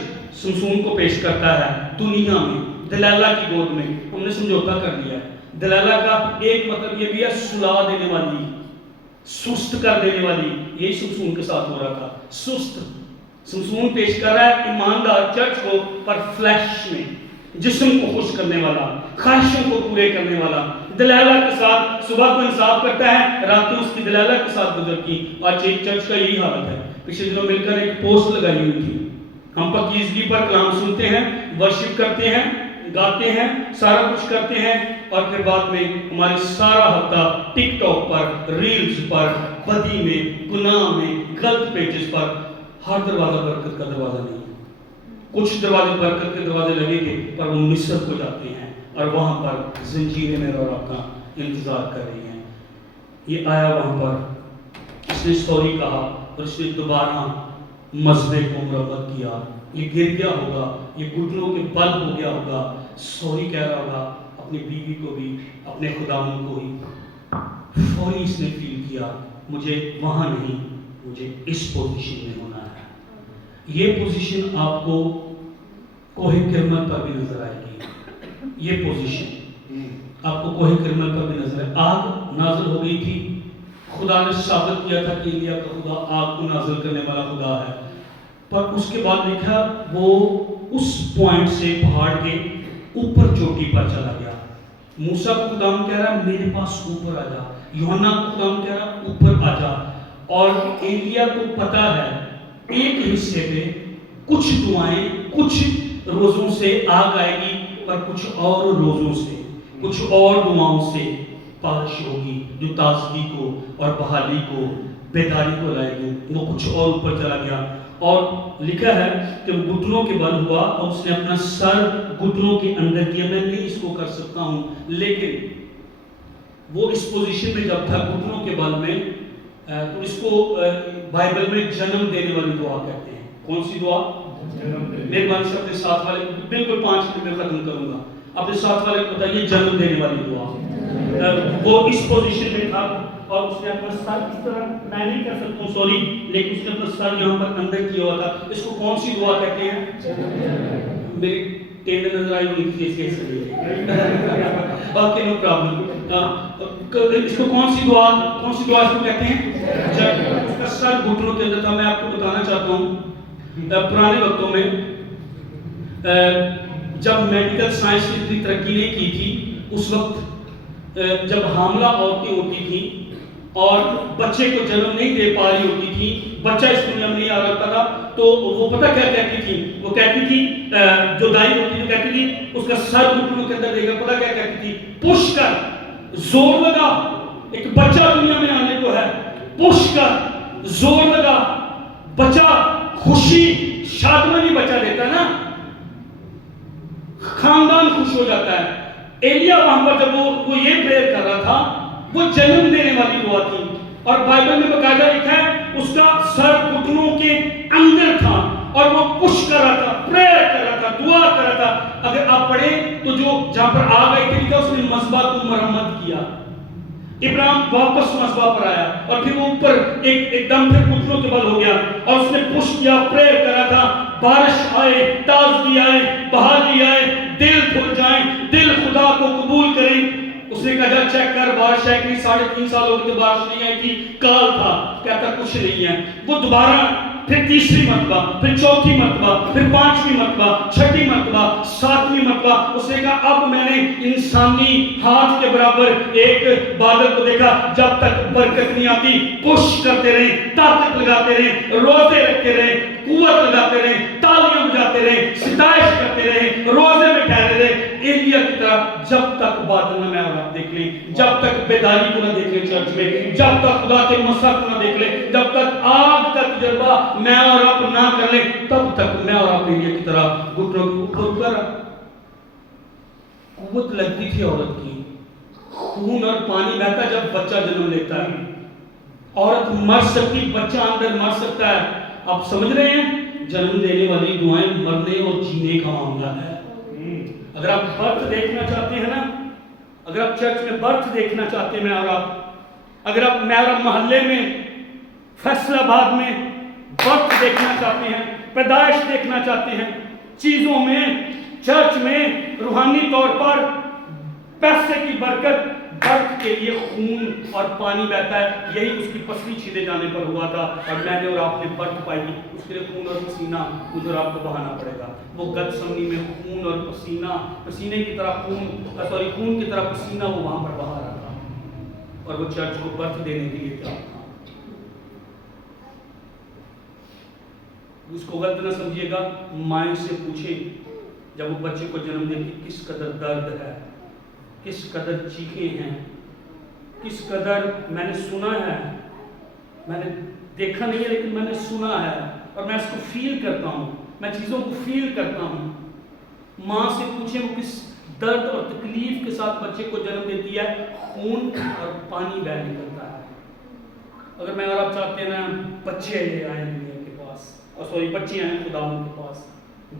سمسون کو پیش کرتا ہے دنیا میں، دلالہ کی گود میں، ہم نے سمجھوتا کر لیا ہے۔ دلالہ کا ایک مطلب یہ بھی ہے سلا دینے والی، سست کر دینے والی، یہی سمسون کے ساتھ ہو رہا تھا، سست۔ سمسون پیش کر رہا ہے ایماندار چرچ کو، پر فلیش میں، جسم کو خوش کرنے والا، خواہشوں کو پورے کرنے والا، دلالہ کے ساتھ صبح کو انصاف کرتا ہے، رات کو اس کی دلالہ کے ساتھ گزرتی. آج ایک چرچ کا یہی حالت ہے. پچھلے دنوں مل کر ایک پوسٹ لگائی ہوئی تھی. ہم پاکیزگی پر کلام سنتے ہیں، ورشپ کرتے ہیں، گاتے ہیں، سارا کچھ کرتے ہیں، اور پھر بعد میں ہماری سارا ہفتہ ٹک ٹاک پر، ریلز پر، بدی میں، گناہ میں، غلط پیجز پر. ہر دروازہ برکت کا دروازہ نہیں ہے. کچھ دروازے برکت کے دروازے لگیں گے پر وہ مصر کو جاتے ہیں اور وہاں پر زنجیریں میں رو کا انتظار کر رہی ہیں. یہ آیا وہاں پر، اس نے سوری کہا اور اس نے دوبارہ مذہبے کو مرمت کیا. یہ گر گیا ہوگا، یہ گھٹنوں کے بل ہو گیا ہوگا، سوری کہہ رہا ہوگا اپنی بیوی کو بھی، اپنے خداوند کو ہی. فوری اس نے فیل کیا مجھے وہاں نہیں، مجھے اس پوزیشن میں ہونا ہے. یہ پوزیشن آپ کو کوہ کرمل پر بھی نظر آئے گی. یہ پوزیشن آپ کو کوہ کرمل پر بھی نظر آئے. آگ نازل ہو گئی تھی، خدا نے ثابت کیا تھا کہ ایلیا کا خدا آگ کو نازل کرنے والا خدا ہے. پر اس کے بعد لکھا وہ اس پوائنٹ سے پہاڑ کے اوپر چوٹی پر چلا گیا. موسیٰ کو خدا کہہ رہا ہے میرے پاس اوپر آ جا، یوحنا کو خدا کہہ رہا ہے اوپر آ جا. اور ایلیا کو پتا ہے ایک حصے میں کچھ دعائیں کچھ روزوں سے آگ آئے گی، پر کچھ اور روزوں سے، کچھ اور دعاؤں سے بارش ہوگی جو تازگی کو اور بحالی کو، بیداری کو لائے گی. وہ کچھ اور اوپر چلا گیا اور لکھا ہے کہ وہ گھٹنوں کے بل ہوا اور اس نے اپنا سر گھٹنوں کے اندر کیا. میں نہیں اس کو کر سکتا ہوں، لیکن وہ اس پوزیشن میں جب تھا گھٹنوں کے بل میں، تو اس کو بائبل میں جنم دینے والی دعا کہتے ہیں. کون سی دعا؟ مہربانی سے اپنے ساتھ والے، بالکل 5 منٹ میں ختم کروں گا، اپنے ساتھ والے کو بتائیے جنم دینے والی دعا. وہ اس پوزیشن میں تھا اور اس نے اپنا سر اس طرح، میں نہیں کر سکتا ہوں سوری، لیکن اس نے اپنا سر یہاں پر اندر کیا ہوا تھا. اس کو کون سی دعا کہتے ہیں؟ میری ٹینڈ نظر آئی ہوئی تھی اس لیے باقی نو پرابلم. اس کو کون سی دعا اس کو کہتے ہیں؟ جب اس کا سر گھٹنوں کے اندر تھا. میں آپ کو بتانا چاہتا ہوں پرانے وقتوں میں جب میڈیکل سائنس نے اتنی ترقی نہیں کی تھی، اس وقت جب حاملہ عورتیں ہوتی تھیں اور بچے کو جنم نہیں دے پا رہی ہوتی تھی، بچہ اس دنیا میں نہیں آ رہا تھا، تو وہ پتہ کیا کہتی تھی؟ وہ کہتی تھی، جو دائی ہوتی تھی کہتی تھی اس کا سر گھٹنوں کے اندر دے گا. پتہ کیا کہتی تھی؟ پش کر، زور لگا، ایک بچہ دنیا میں آنے کو ہے، پش کر، زور لگا. بچہ خوشی، شادمانی بچہ دیتا ہے نا، خاندان خوش ہو جاتا ہے. ایلیا وہاں پر جب وہ یہ پریئر کر رہا تھا، وہ جنم دینے والی دعا تھی. اور بائبل میں باقاعدہ لکھا ہے اس کا سر گھٹنوں کے اندر تھا اور وہ پش کر رہا تھا، پریئر کر رہا تھا، دعا کر رہا تھا. اگر آپ پڑھیں تو جو جہاں پر آگ آئی تھی اس نے مذبح کو مرمت کیا. ابراہیم واپس مذبح پر آیا اور پھر وہ اوپر ایک دم پھر گھٹنوں کے بل ہو گیا اور اس نے پش کیا، پریئر کر رہا تھا. بارش آئے، تازگی آئے، بحالی آئے، دل کھل جائیں، دل خدا کو قبول کریں. اس نے کہا جا چیک کر، بارش ہے کہ 3.5 سال ہو گئے تو بارش نہیں آئی تھی، کال تھا. کہتا کچھ نہیں ہے. وہ دوبارہ پھر تیسری مرتبہ، پھر چوتھی مرتبہ، پھر 5ویں مرتبہ، 6ٹھی مرتبہ، 7ویں مرتبہ. اس نے کہا اب میں نے انسانی ہاتھ کے برابر ایک بادل کو دیکھا. جب تک برکت نہیں آتی پش کرتے رہیں، طاقت لگاتے رہیں، روزے رکھتے رہیں، قوت لگاتے رہیں، تالیاں بجاتے رہیں، ستائش کرتے رہیں، روزے میں ٹھہرے رہیں. ایلیا کی طرح جب تک بادل نہ میں اور آپ دیکھ لیں، جب تک بیداری کو نہ دیکھ لیں چرچ میں، جب تک خدا کے مسا کو نہ دیکھ لیں، جب تک آگ کا تجربہ میں اور آپ نہ کر لیں، تب تک میں اور آپ ایلیا کی طرح گھٹنوں کے اوپر قوت لگتی تھی. عورت کی خون اور پانی بہتا جب بچہ جنم لیتا ہے. عورت مر سکتی، بچہ اندر مر سکتا ہے. آپ سمجھ رہے ہیں؟ جنم دینے والی دعائیں مرنے اور جینے کا معاملہ ہے. اگر آپ برتھ دیکھنا چاہتے ہیں نا، اگر آپ چرچ میں برتھ دیکھنا چاہتے ہیں، میں اور آپ، اگر آپ میرا محلے میں، فیصل آباد میں برتھ دیکھنا چاہتے ہیں، پیدائش دیکھنا چاہتے ہیں، چیزوں میں، چرچ میں، روحانی طور پر پیسے کی برکت، برف کے لیے خون اور پانی بہتا ہے، یہی اس کی پسلی چھیدے جانے پر ہوا تھا، اور میں نے اور آپ نے برف پائی، اس کے لیے خون اور پسینہ مجھے اور آپ کو بہانا پڑے گا۔ وہ گتسمنی میں خون اور پسینے کی طرح خون کی طرح پسینہ وہ وہاں پر بہا رہا تھا، اور وہ چرچ کو برف دینے کے لیے تیار تھا۔ اس کو غلط نہ سمجھیے گا، مائیں سے پوچھیں جب وہ بچے کو جنم دیتی کس قدر درد ہے، کس قدر چیخیں ہیں، کس قدر میں نے سنا ہے، میں نے دیکھا نہیں ہے لیکن میں نے سنا ہے، اور میں اس کو فیل کرتا ہوں، میں چیزوں کو فیل کرتا ہوں۔ ماں سے پوچھیں وہ کس درد اور تکلیف کے ساتھ بچے کو جنم دیتی ہے، خون اور پانی بہہ نکلتا ہے۔ اگر میں اور آپ چاہتے ہیں نا بچے آئیں دنیا کے پاس، اور سوری بچے آئیں خدا ان کے پاس،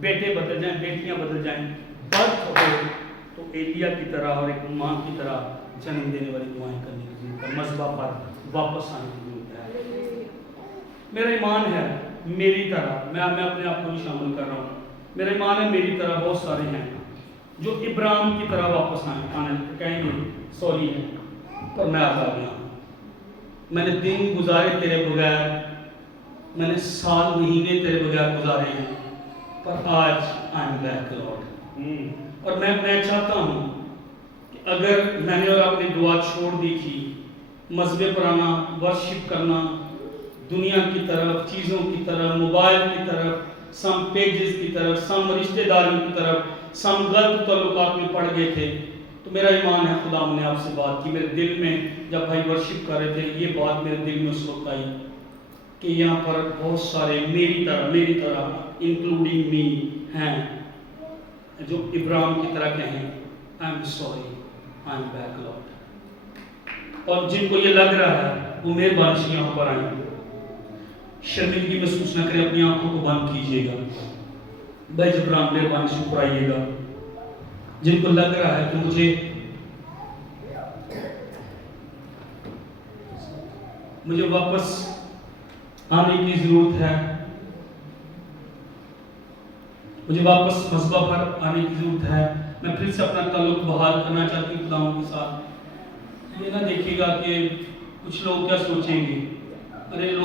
بیٹے بدل جائیں، بیٹیاں بدل جائیں، برف ہو تو ایلیا کی طرح اور ایک ماں کی طرح جنم دینے والی دعائیں کرنے کی ضرورت ہے، مذبح پر واپس آنے کی ضرورت ہے۔ میرا ایمان ہے میری طرح، میں اپنے آپ کو بھی شامل کر رہا ہوں، میرا ایمان ہے میری طرح بہت سارے ہیں جو ابراہیم کی طرح واپس آنے کہیں گے سوری ہے پر میں آتا گیا ہوں، میں نے دن گزارے تیرے بغیر، میں نے سال مہینے تیرے بغیر گزارے ہیں، پر آج آئی ایم بیک لارڈ۔ اور میں چاہتا ہوں کہ اگر میں نے اور آپ نے دعا چھوڑ دی تھی، مذہب پر آنا، ورشپ کرنا، دنیا کی طرف، چیزوں کی طرف، موبائل کی طرف، سم پیجز کی طرف، سم رشتہ داریوں کی طرف، سم غلط تعلقات میں پڑ گئے تھے، تو میرا ایمان ہے خدا نے آپ سے بات کی، میرے دل میں جب بھائی ورشپ کر رہے تھے یہ بات میرے دل میں اس وقت آئی کہ یہاں پر بہت سارے میری طرح انکلوڈنگ می ہیں جو ابراہیم کی طرح کہیں I am sorry I am back lord, اور جن کو یہ لگ رہا ہے وہ مہربانی سے یہاں پر آئیں، شرمندگی محسوس نہ کریں، اپنی آنکھوں کو بند کیجیے گا، بھائی جبران مہربانی سے اوپر آئیے گا، جن کو لگ رہا ہے کہ مجھے واپس آنے کی ضرورت ہے، مجھے واپس مذبح پر آنے کی ضرورت ہے، میں پھر سے اپنا تعلق بحال کرنا چاہتی ہوں خداوند کے ساتھ۔ یہ نہ دیکھیے گا کہ کچھ لوگ کیا سوچیں گے، ارے